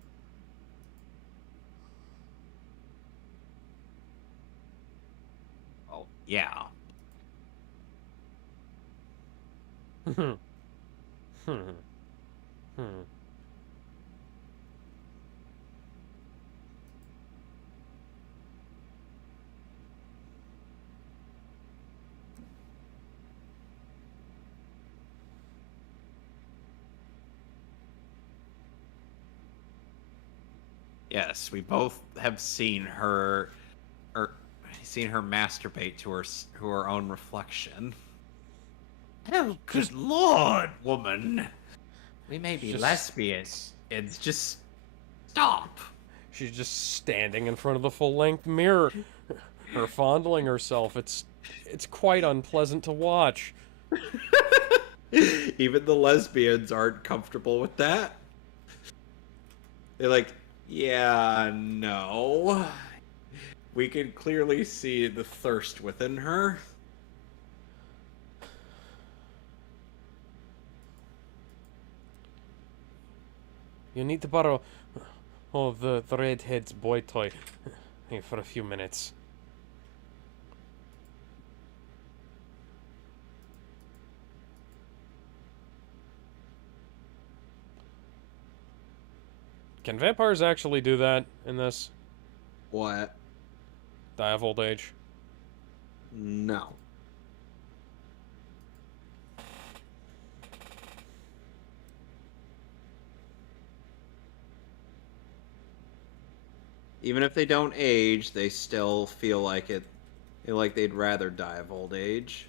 Oh, yeah. Yes, we both have seen her, or seen her masturbate to her own reflection. Oh, good lord, woman! We may be lesbians. It's just stop. She's just standing in front of the full-length mirror, her fondling herself. It's quite unpleasant to watch. Even the lesbians aren't comfortable with that. They're like, yeah, no. We can clearly see the thirst within her. You need to borrow the redhead's boy toy for a few minutes. Can vampires actually do that in this? What? Die of old age? No. Even if they don't age, they still feel like they'd rather die of old age.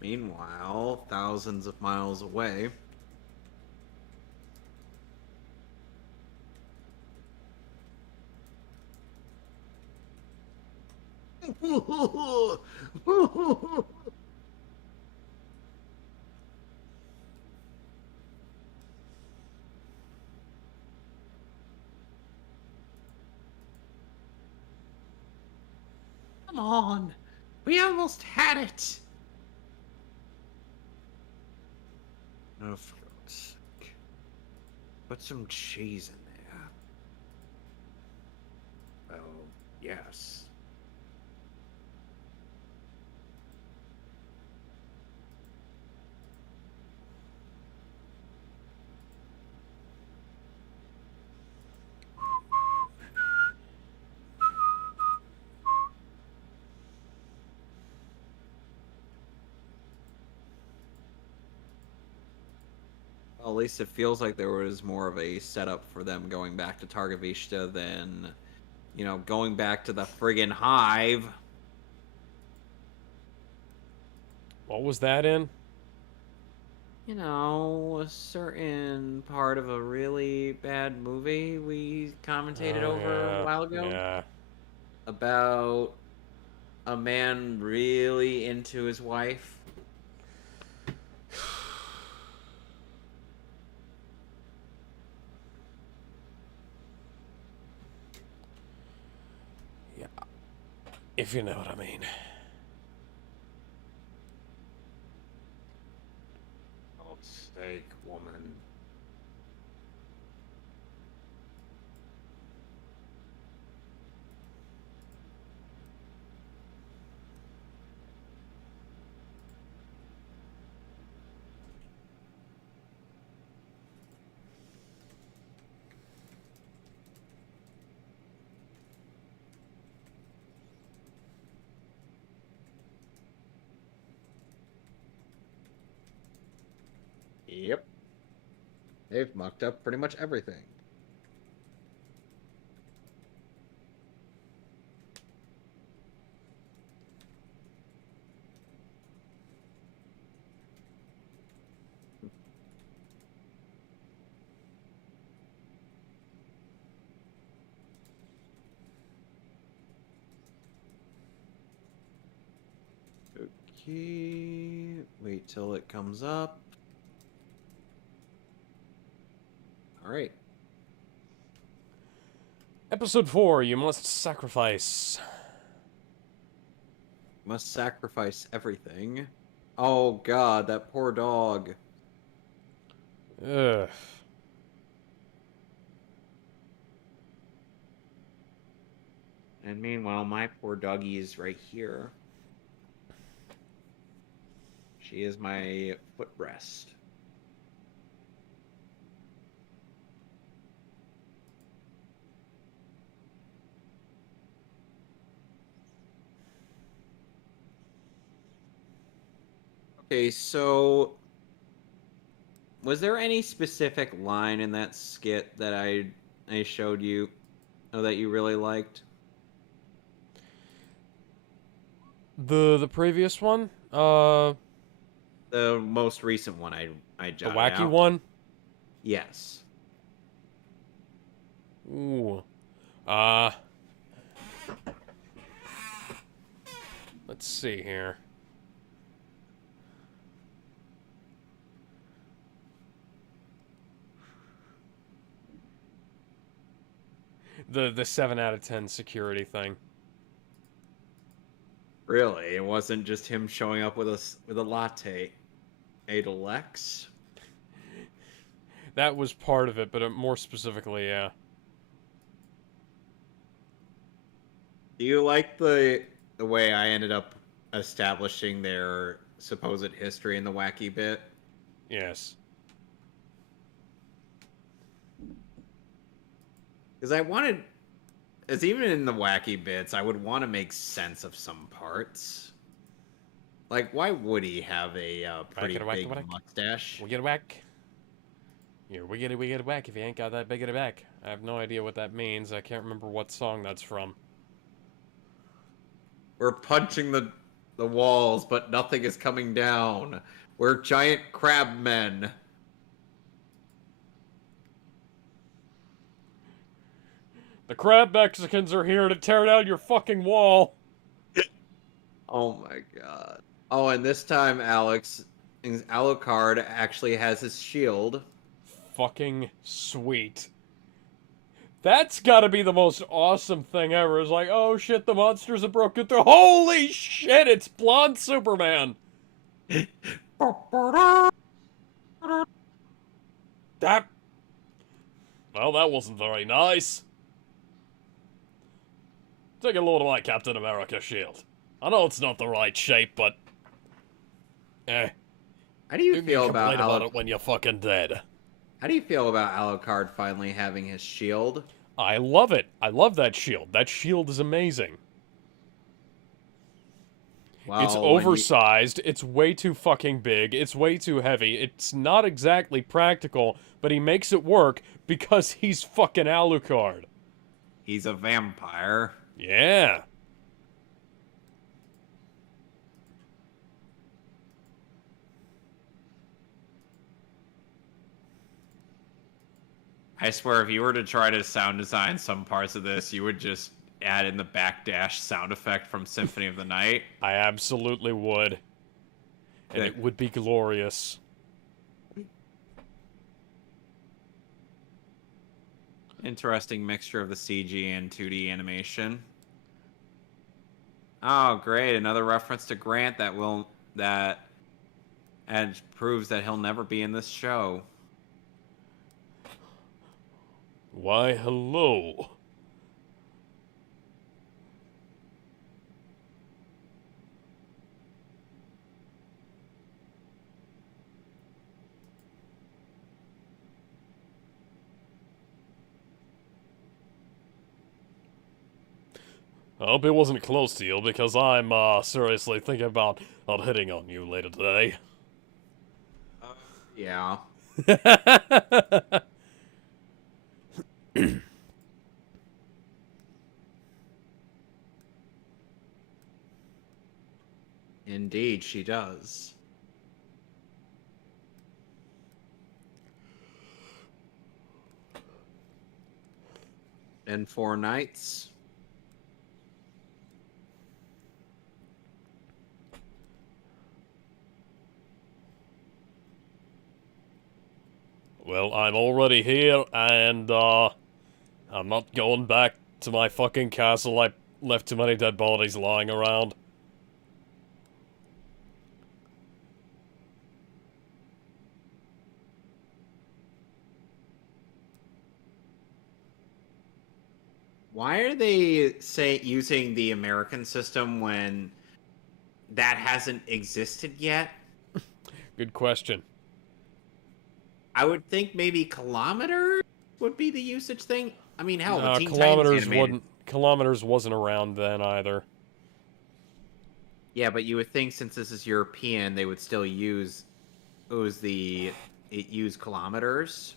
Meanwhile, thousands of miles away. Come on. We almost had it. Oh, for God's sake. Put some cheese in there. Oh, yes. Well, at least it feels like there was more of a setup for them going back to Targovishta than, going back to the friggin' hive. What was that in? A certain part of a really bad movie we commentated Oh, over a yeah. while ago Yeah. about a man really into his wife. Yeah. If you know what I mean. God's sake, woman. Yep. They've mucked up pretty much everything. Okay. Wait till it comes up. All right. Episode 4, you must sacrifice. Must sacrifice everything. Oh God, that poor dog. Ugh. And meanwhile, my poor doggy is right here. She is my footrest. Okay, so was there any specific line in that skit that I showed you, or that you really liked? The previous one? The most recent one I The jotted wacky out. one? Yes. Ooh. let's see here. The 7 out of 10 security thing. Really, it wasn't just him showing up with a latte. Adelex? That was part of it, but more specifically, yeah. Do you like the way I ended up establishing their supposed history in the wacky bit? Yes. Because I wanted, as even in the wacky bits, I would want to make sense of some parts. Like, why would he have a pretty big mustache? We get a whack. You're wiggity whack if you ain't got that big of a back. I have no idea what that means. I can't remember what song that's from. We're punching the walls, but nothing is coming down. We're giant crab men. The crab Mexicans are here to tear down your fucking wall. Oh my god. Oh, and this time Alucard actually has his shield. Fucking sweet. That's gotta be the most awesome thing ever. It's like, oh shit, the monsters have broken through. Holy shit, it's blonde Superman. That. Well, that wasn't very nice. Take a load of my Captain America shield. I know it's not the right shape, but... How do you feel about it when you're fucking dead? How do you feel about Alucard finally having his shield? I love it. I love that shield. That shield is amazing. Well, it's oversized. It's way too fucking big. It's way too heavy. It's not exactly practical, but he makes it work because he's fucking Alucard. He's a vampire. Yeah. I swear, if you were to try to sound design some parts of this, you would just add in the backdash sound effect from Symphony of the Night. I absolutely would. And it would be glorious. Interesting mixture of the CG and 2D animation. Oh, great. Another reference to Grant and proves that he'll never be in this show. Why, hello. I hope it wasn't close to you, because I'm, seriously thinking about hitting on you later today. Yeah. Indeed, she does. And 4 nights. Well, I'm already here, and, I'm not going back to my fucking castle. I left too many dead bodies lying around. Why are they using the American system when that hasn't existed yet? Good question. I would think maybe kilometers would be the usage thing. I mean, hell, the Teen kilometers wasn't around then either. Yeah, but you would think since this is European, they would still use kilometers.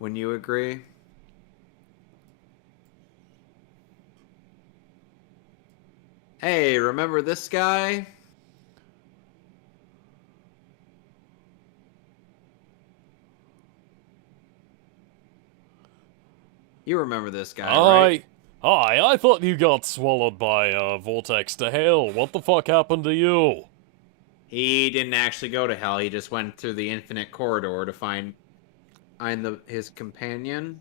Wouldn't you agree? Hey, remember this guy? You remember this guy, right? Hi, I thought you got swallowed by a vortex to hell. What the fuck happened to you? He didn't actually go to hell. He just went through the infinite corridor to find his companion.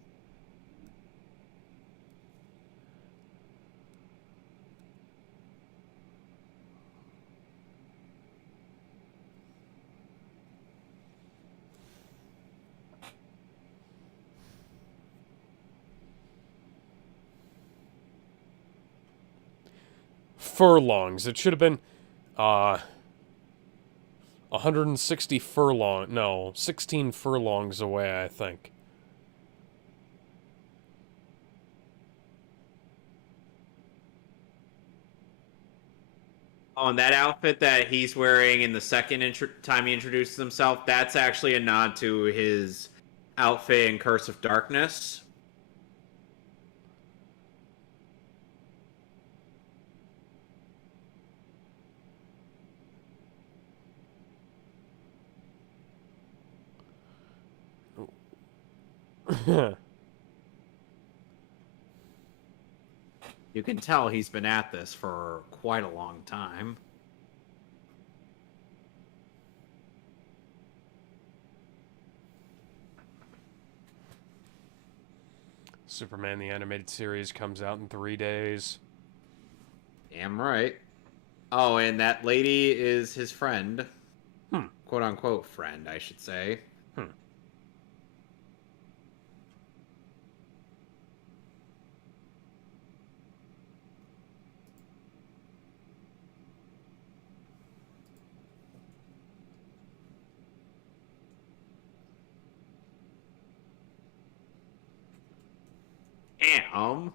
Furlongs. It should have been, 160 furlong. No, 16 furlongs away, I think. Oh, and that outfit that he's wearing in the second time he introduces himself, that's actually a nod to his outfit in Curse of Darkness. You can tell he's been at this for quite a long time. Superman the Animated Series comes out in 3 days. Damn right. Oh, and that lady is his friend. Quote unquote friend, I should say. Damn.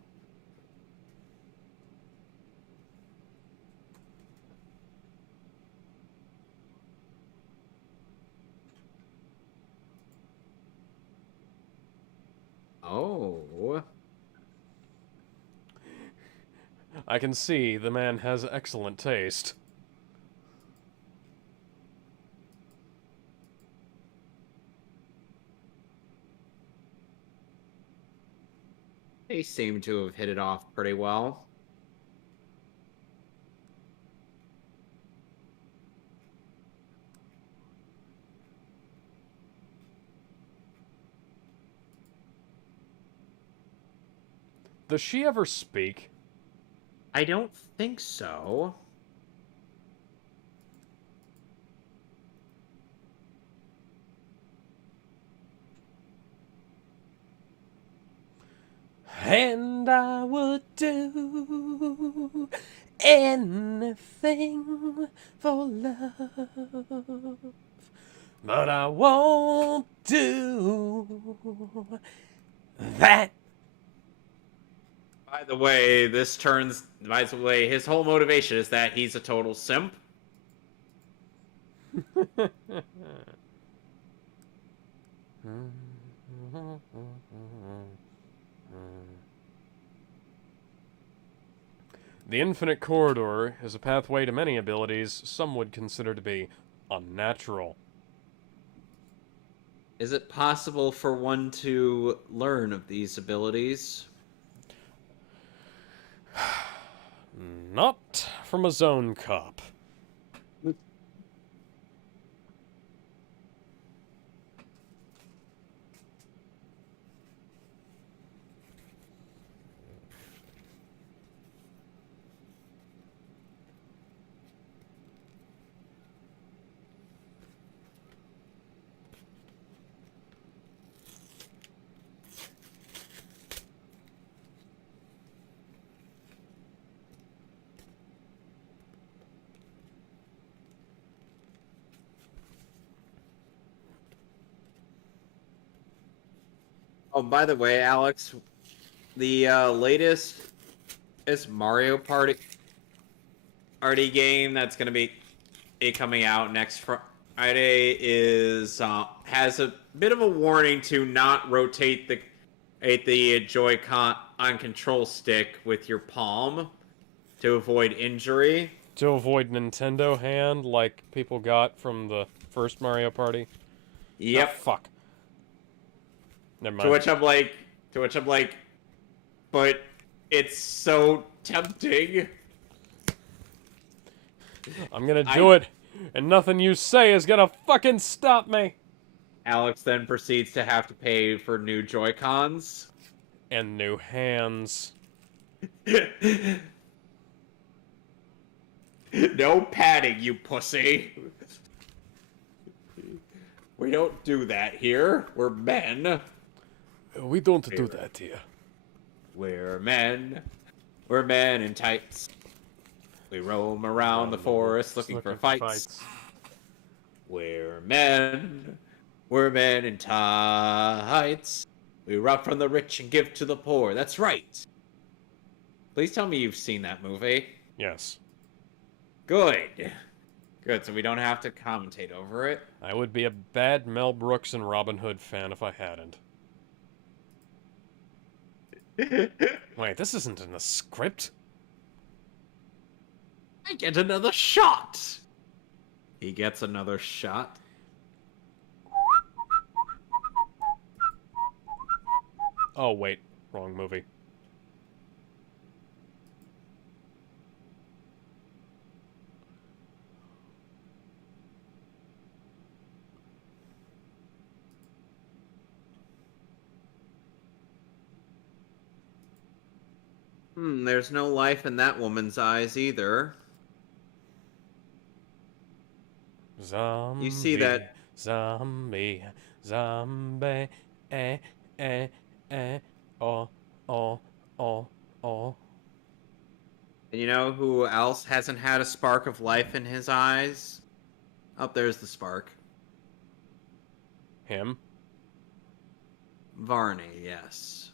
Oh. I can see the man has excellent taste. They seem to have hit it off pretty well. Does she ever speak? I don't think so. And I would do anything for love, but I won't do that. By the way, by the way, his whole motivation is that he's a total simp. The infinite corridor is a pathway to many abilities some would consider to be unnatural. Is it possible for one to learn of these abilities? Not from a zone cop. Oh, by the way, Alex, the latest is Mario Party game that's going to be coming out next Friday is has a bit of a warning to not rotate the Joy-Con on control stick with your palm to avoid injury. To avoid Nintendo hand like people got from the first Mario Party. Yep. Oh, fuck. Never mind. To which I'm like, but It's so tempting. I'm gonna do it, and nothing you say is gonna fucking stop me. Alex then proceeds to have to pay for new Joy-Cons. And new hands. No padding, you pussy. We don't do that here. We're men. We don't do that here. We're men. We're men in tights. We roam around the forest looking for fights. We're men. We're men in tights. We rob from the rich and give to the poor. That's right. Please tell me you've seen that movie. Yes. Good. Good, so we don't have to commentate over it. I would be a bad Mel Brooks and Robin Hood fan if I hadn't. Wait, this isn't in the script? I get another shot. He gets another shot. Oh, wait. Wrong movie. There's no life in that woman's eyes either. Zombie. You see that? Zombie. Zombie. Eh, eh, eh. Oh, oh, oh, oh. And you know who else hasn't had a spark of life in his eyes? Oh, there's the spark. Him? Varney, yes.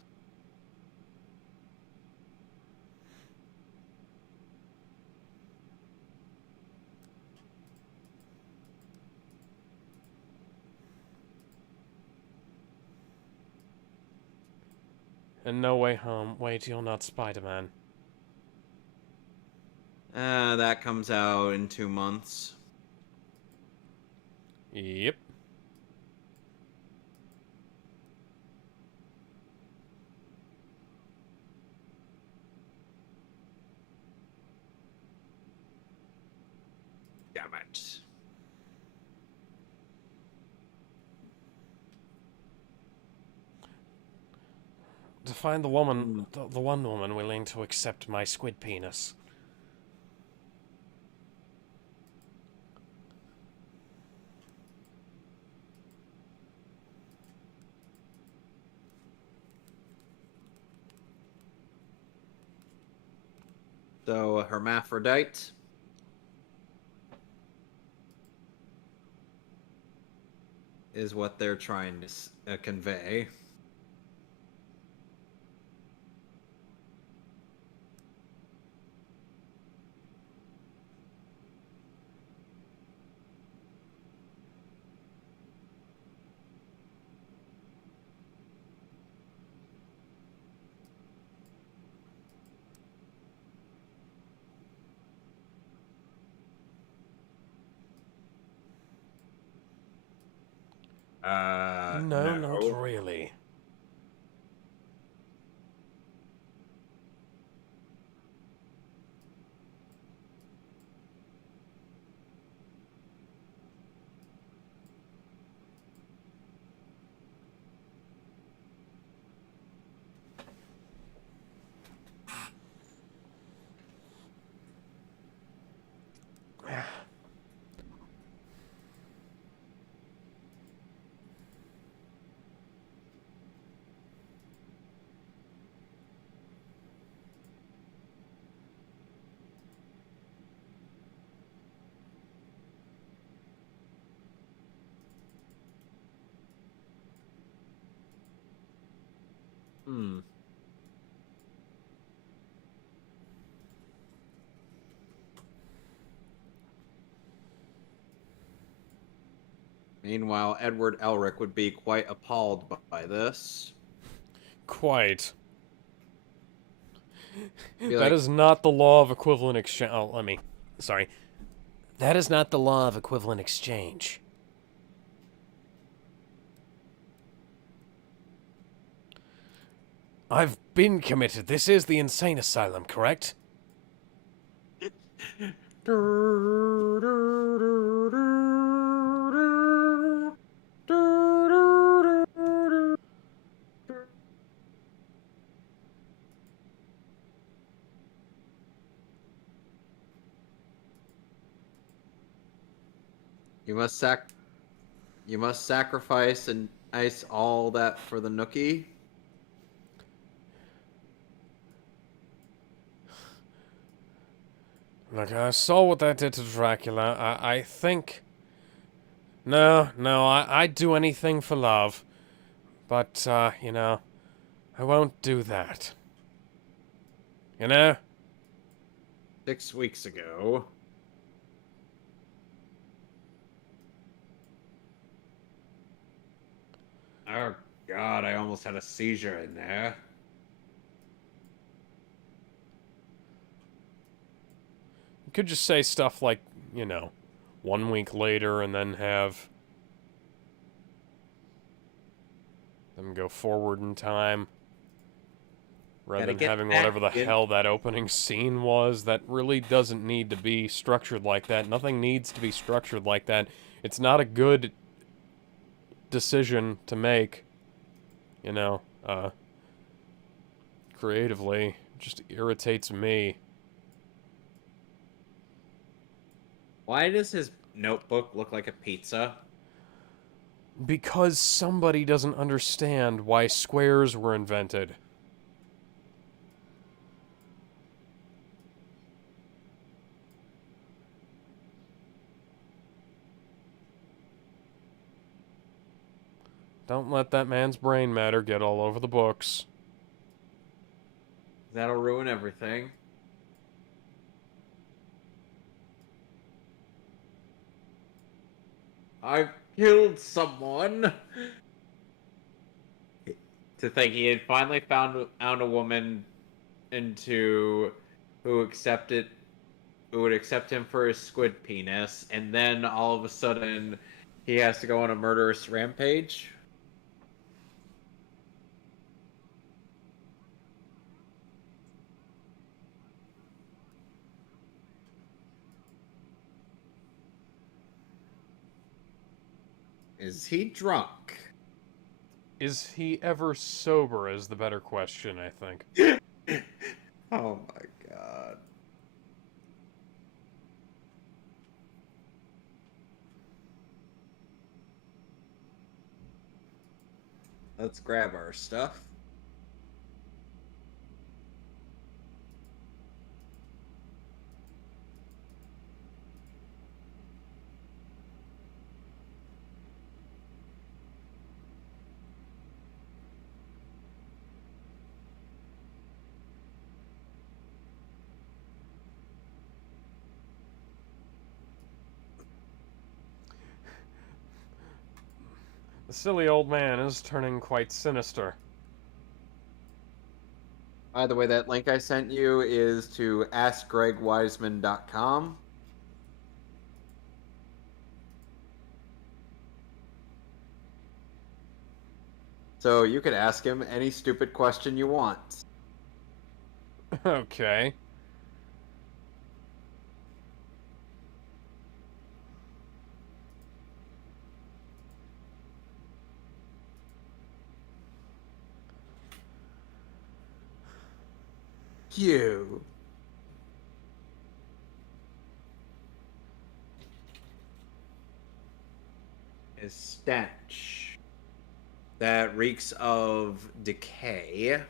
And No Way Home. Wait, you're not Spider-Man. That comes out in 2 months. Yep. Damn it. To find the woman, the one woman willing to accept my squid penis. So, a hermaphrodite. Is what they're trying to convey. No, not really. Meanwhile, Edward Elric would be quite appalled by this. Quite. Be That like, is not the law of equivalent exchange. Oh, let me. Sorry. That is not the law of equivalent exchange. I've been committed. This is the insane asylum, correct? You must you must sacrifice and ice all that for the nookie. Look, I saw what that did to Dracula. I think... No, I'd do anything for love. But, you know, I won't do that. You know? 6 weeks ago. Oh God, I almost had a seizure in there. You could just say stuff like, you know, 1 week later and then have them go forward in time. Rather Gotta than get having back whatever the in. hell that opening scene was, that really doesn't need to be structured like that. Nothing needs to be structured like that. It's not a good decision to make, you know, creatively. It just irritates me. Why does his notebook look like a pizza? Because somebody doesn't understand why squares were invented. Don't let that man's brain matter get all over the books. That'll ruin everything. I've killed someone. To think he had finally found a woman into who accepted who would accept him for his squid penis, and then all of a sudden he has to go on a murderous rampage. Is he drunk? Is he ever sober is the better question, I think. Oh my God. Let's grab our stuff. The silly old man is turning quite sinister. By the way, that link I sent you is to askgregwiseman.com. So you could ask him any stupid question you want. Okay. You. Is stench that reeks of decay.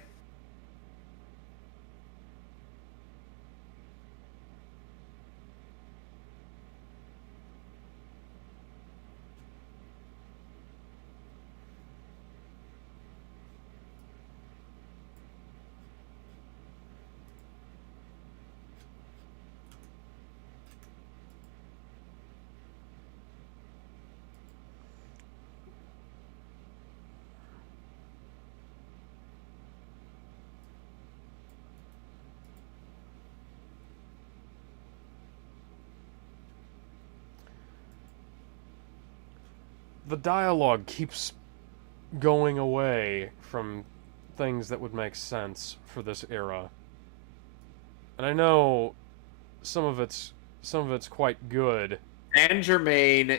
The dialogue keeps going away from things that would make sense for this era. And I know some of it's quite good. Saint Germain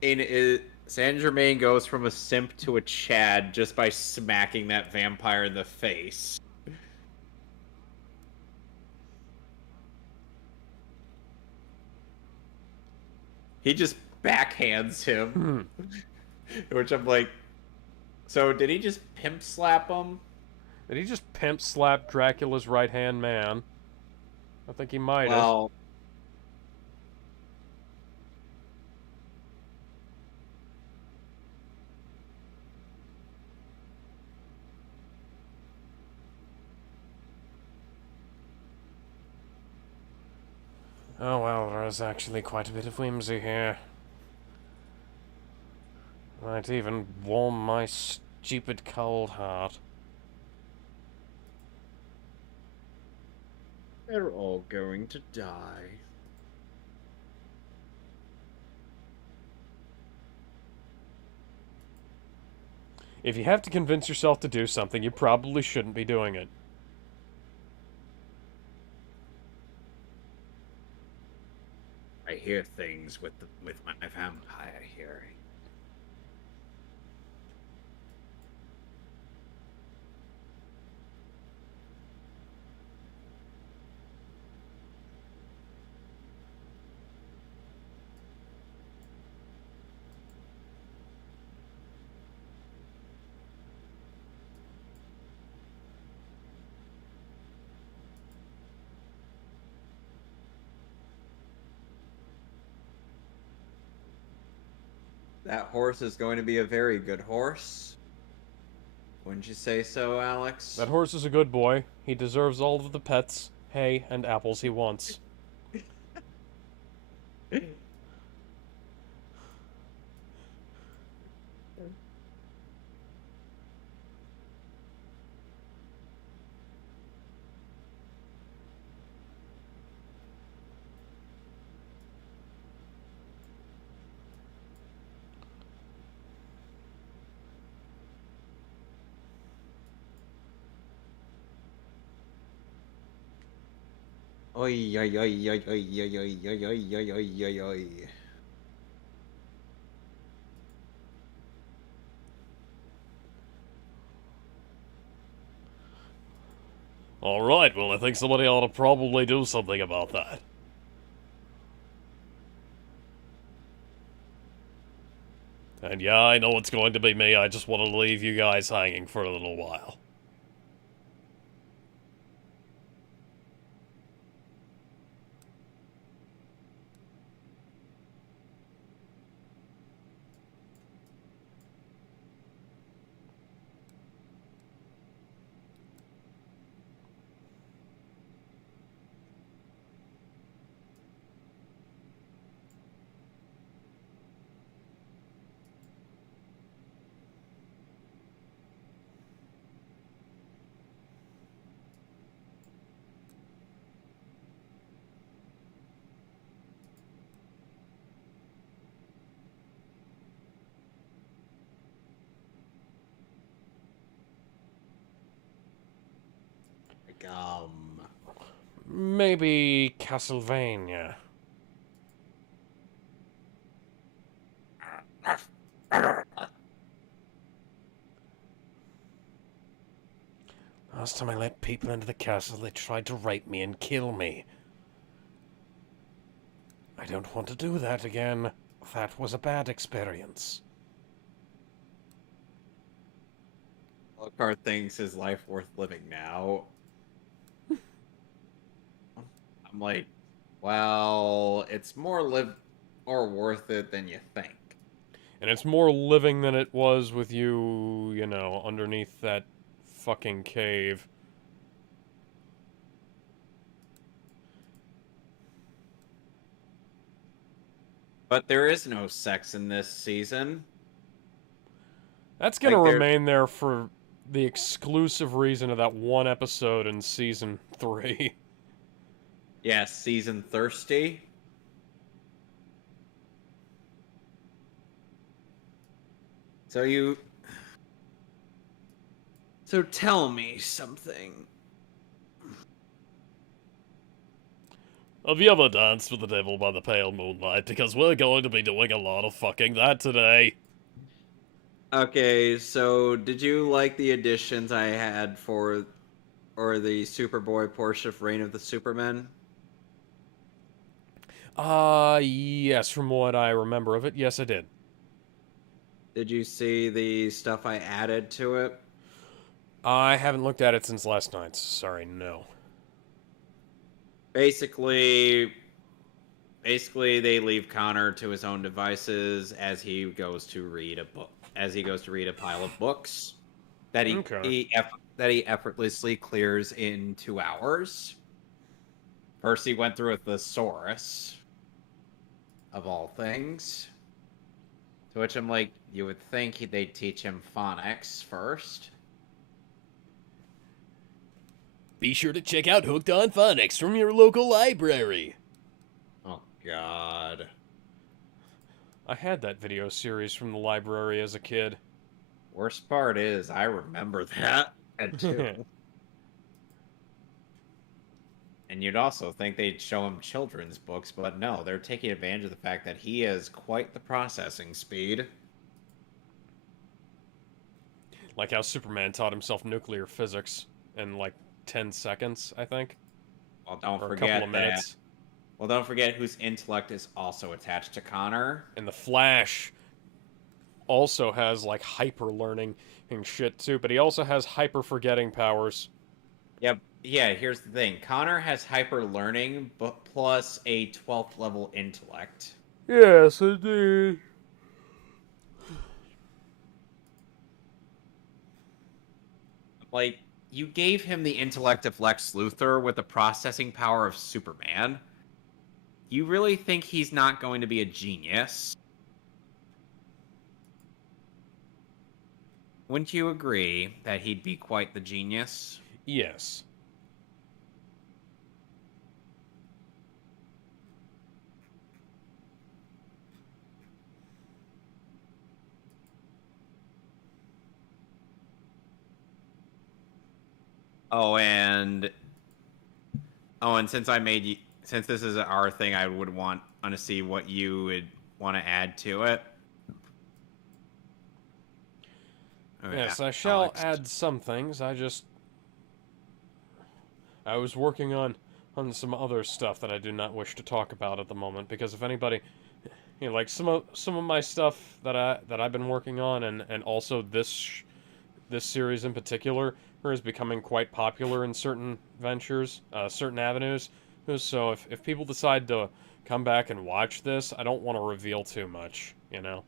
Saint Germain goes from a simp to a Chad just by smacking that vampire in the face. He just backhands him, which I'm like, so did he just pimp slap him? Did he just pimp slap Dracula's right hand man? I think he might have. Well, Oh well, there is actually quite a bit of whimsy here. Might even warm my stupid cold heart. they're all going to die. If you have to convince yourself to do something, you probably shouldn't be doing it. I hear things with my vampire hearing. That horse is going to be a very good horse. Wouldn't you say so, Alex? That horse is a good boy. He deserves all of the pets, hay, and apples he wants. Oi, oi, oi, oi, oi, oi, oi, oi, oi, oi, oi, oi. Alright, well, I think somebody ought to probably do something about that. And yeah, I know it's going to be me, I just want to leave you guys hanging for a little while. Gum. Maybe Castlevania. Last time I let people into the castle, they tried to rape me and kill me. I don't want to do that again. That was a bad experience. Alucard thinks his life worth living now. I'm like, well, it's more worth it than you think. And it's more living than it was with you, underneath that fucking cave. But there is no sex in this season. That's gonna Like, there, remain there for the exclusive reason of that one episode in season 3. yeah, season thirsty. So So tell me something. Have you ever danced with the devil by the pale moonlight? Because we're going to be doing a lot of fucking that today. Okay, so did you like the additions I had for or the Superboy Porsche Reign of the Supermen? Yes, from what I remember of it, yes I did. Did you see the stuff I added to it? I haven't looked at it since last night. Sorry, no. Basically, they leave Connor to his own devices as he goes to read a book, as he goes to read a pile of books that Okay. that he effortlessly clears in 2 hours. First, he went through a thesaurus of all things. To which I'm like, you would think they'd teach him phonics first. Be sure to check out Hooked on Phonics from your local library. Oh God. I had that video series from the library as a kid. Worst part is I remember that and too. And you'd also think they'd show him children's books, but no, they're taking advantage of the fact that he has quite the processing speed. Like how Superman taught himself nuclear physics in like 10 seconds, I think. Well, don't Or a couple forget of that. minutes. Well, don't forget whose intellect is also attached to Connor. And the Flash also has like hyper learning and shit too, but he also has hyper forgetting powers. Yep. Yeah, here's the thing. Connor has hyper learning, but plus a 12th level intellect. Yes, indeed. Like, you gave him the intellect of Lex Luthor with the processing power of Superman. You really think he's not going to be a genius? Wouldn't you agree that he'd be quite the genius? Yes. Oh, and since I made you, since this is our thing, I would want to see what you would want to add to it. Oh, yeah, Yes, I shall Alex. add some things. I was working on some other stuff that I do not wish to talk about at the moment because if anybody, like some of my stuff that I've been working on and also this series in particular is becoming quite popular in certain ventures, certain avenues. So if people decide to come back and watch this, I don't want to reveal too much, you know.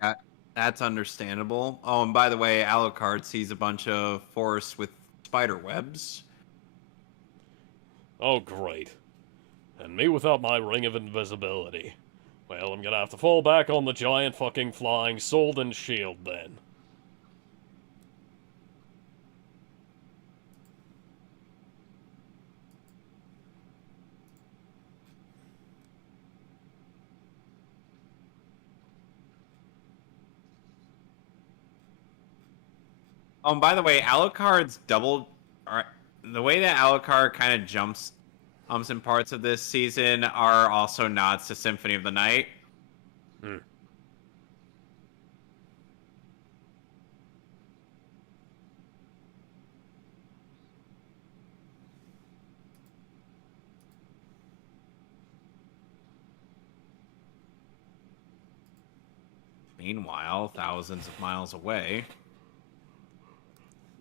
That, that's understandable. Oh, and by the way, Alucard sees a bunch of forests with spider webs. Oh great. And me without my ring of invisibility. Well, I'm gonna have to fall back on the giant fucking flying sword and shield then. Oh, and by the way, Alucard's double. Or, the way that Alucard kind of jumps in parts of this season are also nods to Symphony of the Night. Hmm. Meanwhile, thousands of miles away.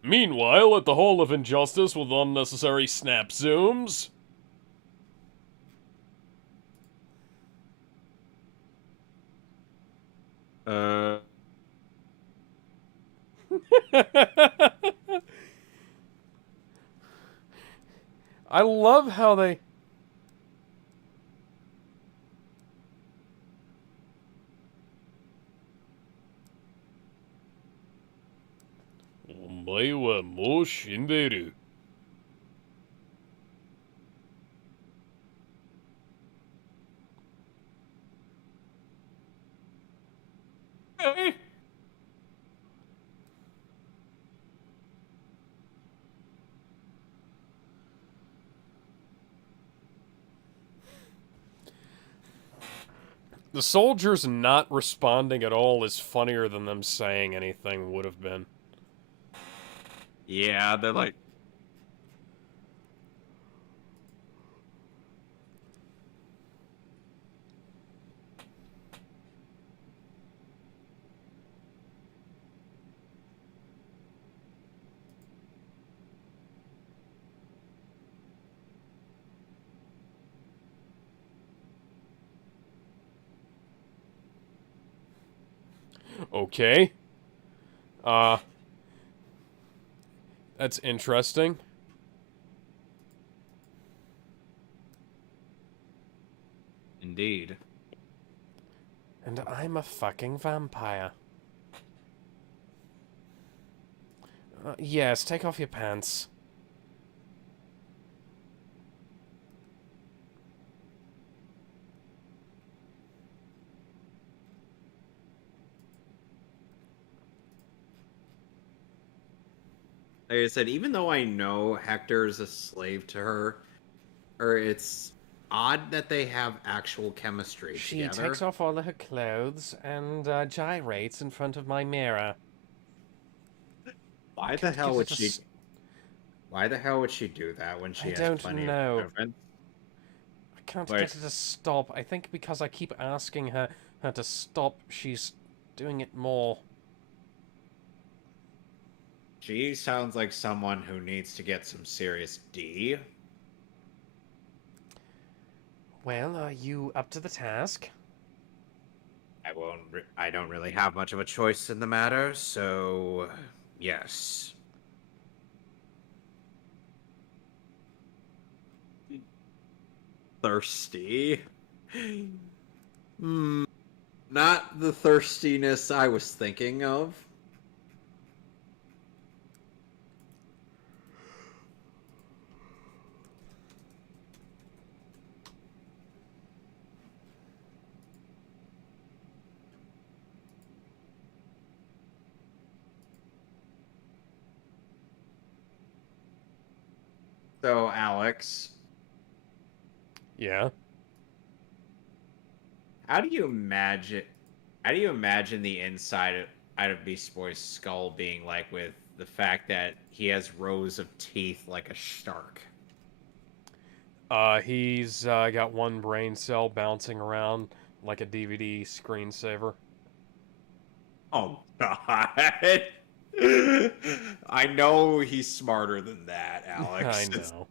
Meanwhile, at the Hall of Injustice with unnecessary snap zooms. Uh, I love how they. Omae wa mou shinderu. The soldiers not responding at all is funnier than them saying anything would have been. Yeah, they're like, Okay. Uh, that's interesting. indeed. And I'm a fucking vampire. Yes, take off your pants. Like I said, even though I know Hector's a slave to her, or it's odd that they have actual chemistry She together. takes off all of her clothes and gyrates in front of my mirror. Why the Can't hell get would it to she? Why the hell would she do that when she I has don't plenty of know. movement? I can't Like get her to stop. I think because I keep asking her to stop, she's doing it more. she sounds like someone who needs to get some serious D. Well, are you up to the task? I won't. I don't really have much of a choice in the matter, so yes. Thirsty. Hmm. Not the thirstiness I was thinking of. So, Alex, Yeah. how do you imagine? How do you imagine the inside of Beast Boy's skull being like, with the fact that he has rows of teeth like a shark? He's got one brain cell bouncing around like a DVD screensaver. Oh God! I know he's smarter than that, I Alex. know.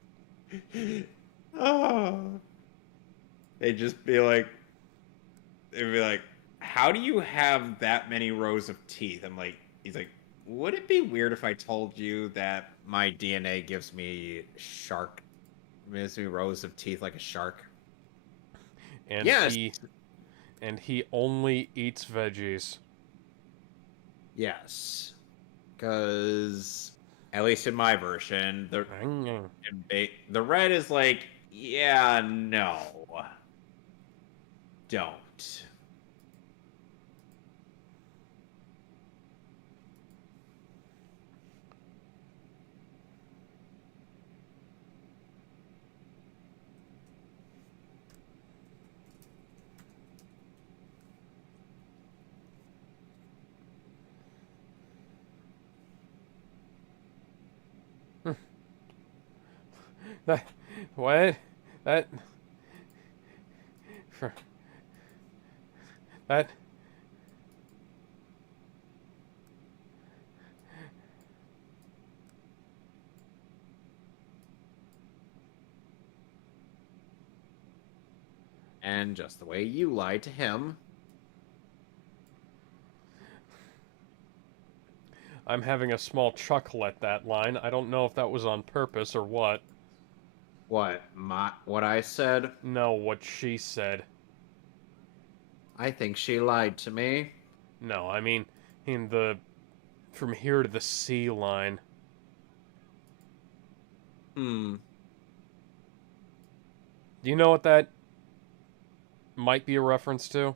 Oh. They'd just be like, they'd be like, "How do you have that many rows of teeth?" I'm like, he's like, "Would it be weird if I told you that my DNA gives me rows of teeth like a shark?" And Yes, he only eats veggies. yes, because at least in my version, the red is like, yeah, no, don't. That what? That for that And just the way you lied to him. I'm having a small chuckle at that line. I don't know if that was on purpose or what. What I said? No, what she said. I think she lied to me. No, I mean in the from here to the sea line. Hmm. Do you know what that might be a reference to?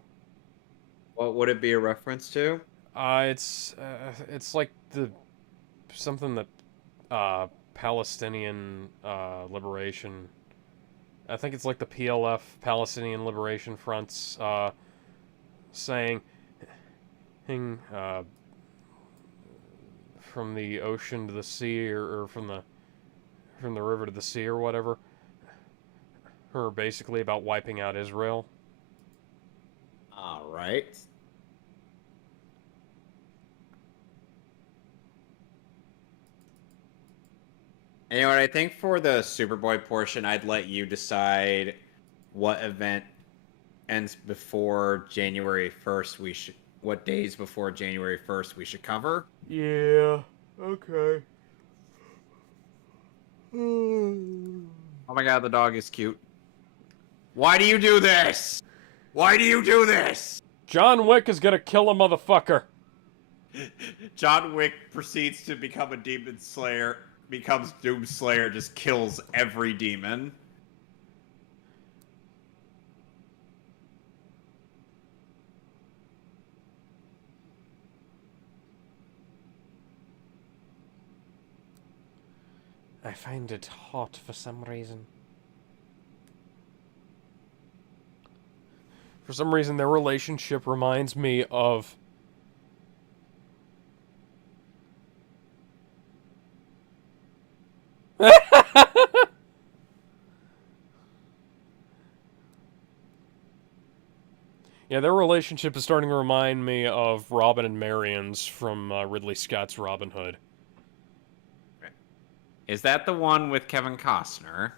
What would it be a reference to? It's like the something that Palestinian liberation. I think it's like the PLF Palestinian Liberation Front's saying, from the ocean to the sea, or from the river to the sea, or whatever. Her basically about wiping out Israel. All right. Anyway, I think for the Superboy portion, I'd let you decide what event ends before January 1st. What days before January 1st we should cover. Yeah. Okay. Oh my god, the dog is cute. Why do you do this? Why do you do this? John Wick is gonna kill a motherfucker. John Wick proceeds to become a demon slayer, becomes Doom Slayer, just kills every demon. I find it hot for some reason. For some reason, their relationship reminds me of... Yeah, their relationship is starting to remind me of Robin and Marion's from Ridley Scott's Robin Hood. Is that the one with Kevin Costner?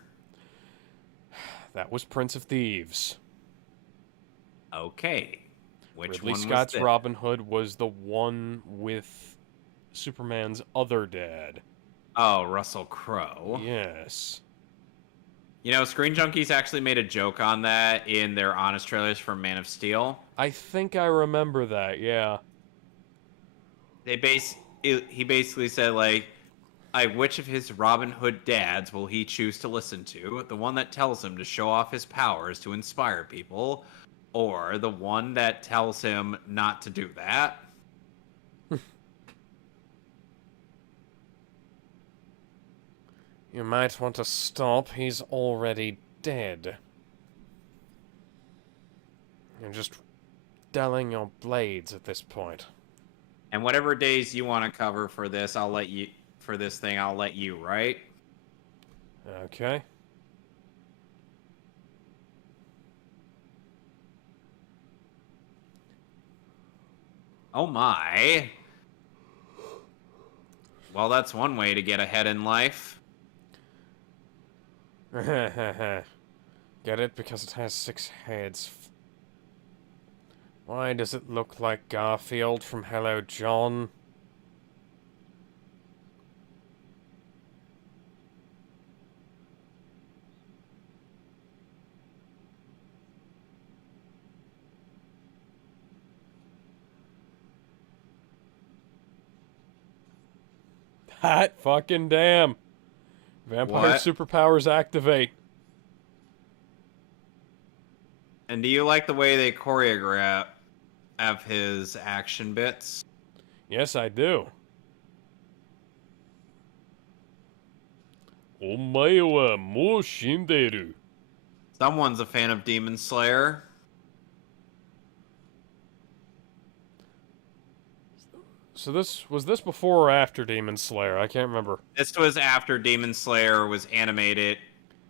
That was Prince of Thieves. Okay. Which Ridley one Scott's was this? Robin Hood was the one with Superman's other dad. Oh, Russell Crowe. Yes. You know, Screen Junkies actually made a joke on that in their honest trailers for Man of Steel. I think I remember that, yeah. He basically said, like, which of his Robin Hood dads will he choose to listen to? The one that tells him to show off his powers to inspire people, or the one that tells him not to do that? You might want to stop. He's already dead. You're just dulling your blades at this point. And whatever days you want to cover for this, I'll let you. For this thing, I'll let you, right? Okay. Oh my. Well, that's one way to get ahead in life. Get it? Because it has 6 heads. Why does it look like Garfield from Hello, John? Hot fucking damn. Vampire What? superpowers activate. And do you like the way they choreograph his action bits? Yes, I do. Omae wa mou shinderu. Someone's a fan of Demon Slayer. So was this before or after Demon Slayer? I can't remember. This was after Demon Slayer was animated.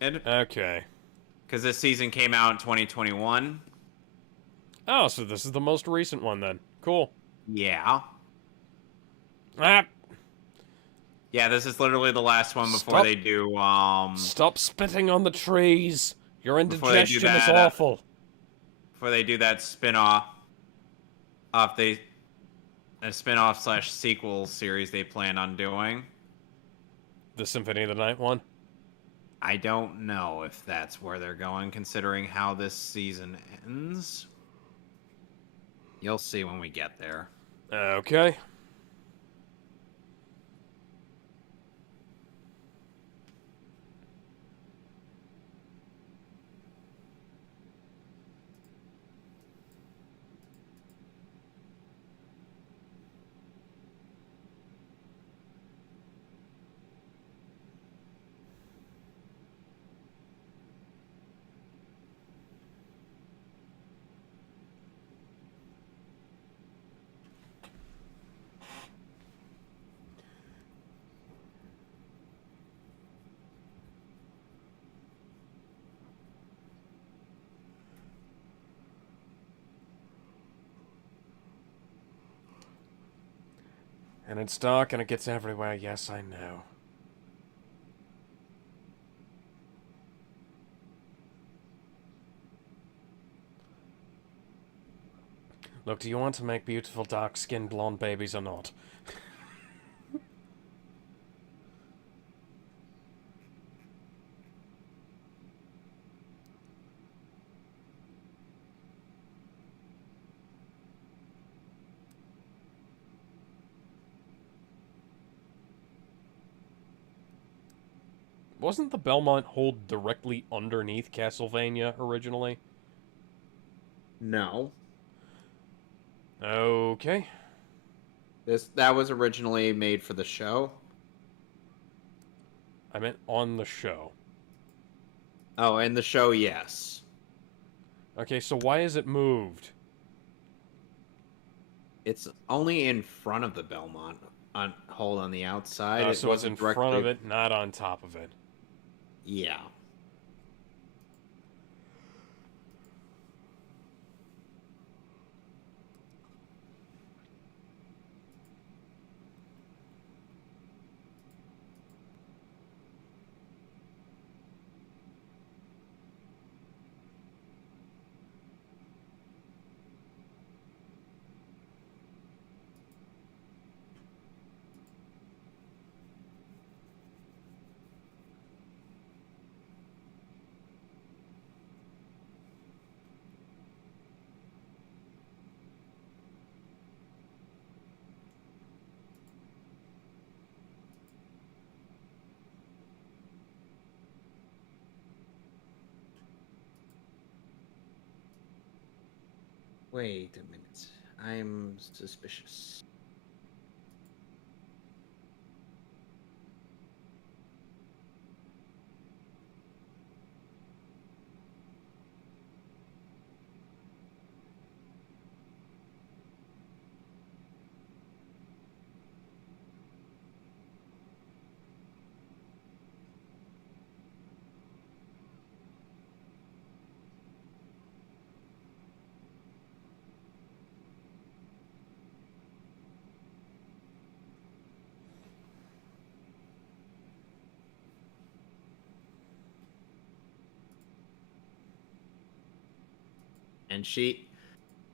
Okay. Because this season came out in 2021. Oh, so this is the most recent one then. Cool. Yeah. Ah, Yeah, this is literally the last one before Stop. they do, stop spitting on the trees. Your Before they do indigestion is that, awful. before they do that spin-off a spin-off / sequel series they plan on doing. The Symphony of the Night one? I don't know if that's where they're going, considering how this season ends. You'll see when we get there. Okay. And it's dark and it gets everywhere, yes, I know. Look, do you want to make beautiful dark-skinned blonde babies or not? Wasn't the Belmont hold directly underneath Castlevania originally? No. Okay. That was originally made for the show. I meant on the show. Oh, and the show, yes. Okay, so why is it moved? It's only in front of the Belmont hold on the outside. It So it's in wasn't front of directly. it, not on top of it. Yeah. Wait a minute. I'm suspicious. And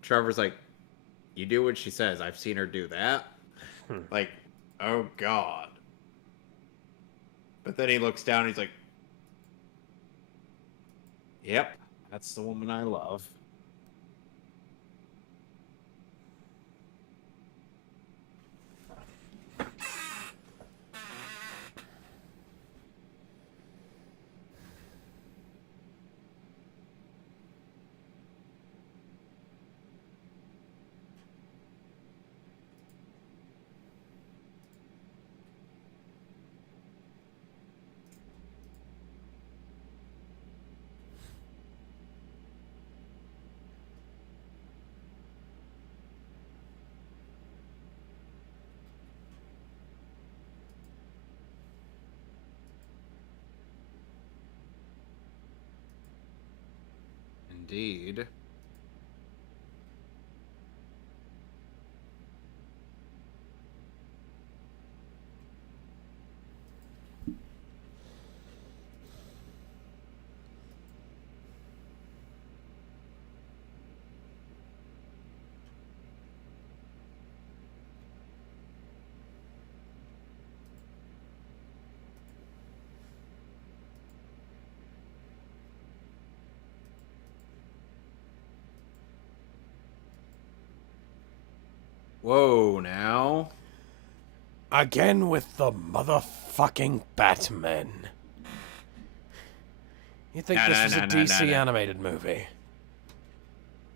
Trevor's like, you do what she says. I've seen her do that. Like, oh God. But then he looks down and he's like, yep, that's the woman I love. Indeed. Whoa, now. Again with the motherfucking Batman. You think this was a DC animated movie?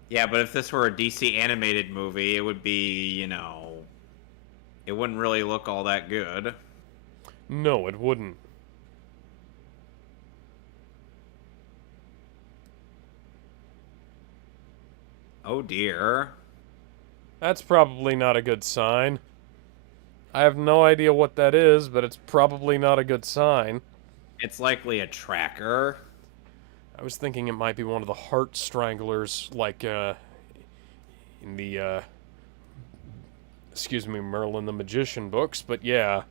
Yeah, but if this were a DC animated movie, it would be, it wouldn't really look all that good. No, it wouldn't. Oh dear. That's probably not a good sign. I have no idea what that is, but it's probably not a good sign. It's likely a tracker. I was thinking it might be one of the heart stranglers, like, in the, excuse me, Merlin the Magician books, but yeah.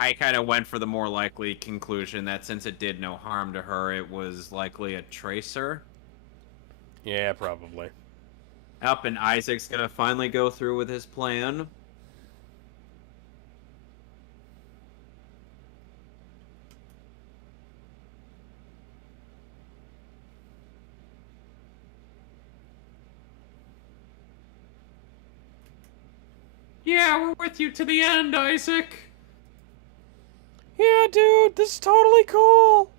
I kind of went for the more likely conclusion that since it did no harm to her, it was likely a tracer. Yeah, probably. Up, and Isaac's gonna finally go through with his plan. Yeah, we're with you to the end, Isaac. Yeah, dude, this is totally cool.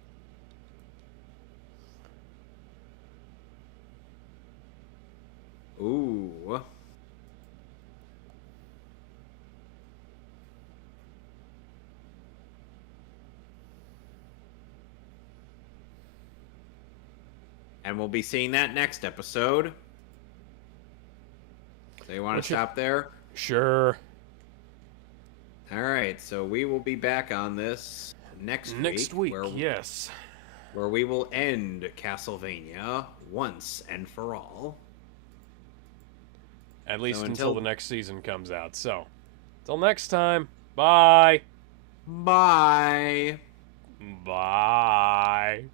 Ooh. And we'll be seeing that next episode. So you want to stop there? Sure. Alright, so we will be back on this next week, yes. Where we will end Castlevania once and for all. At least until the next season comes out. So, till next time, bye. Bye. Bye.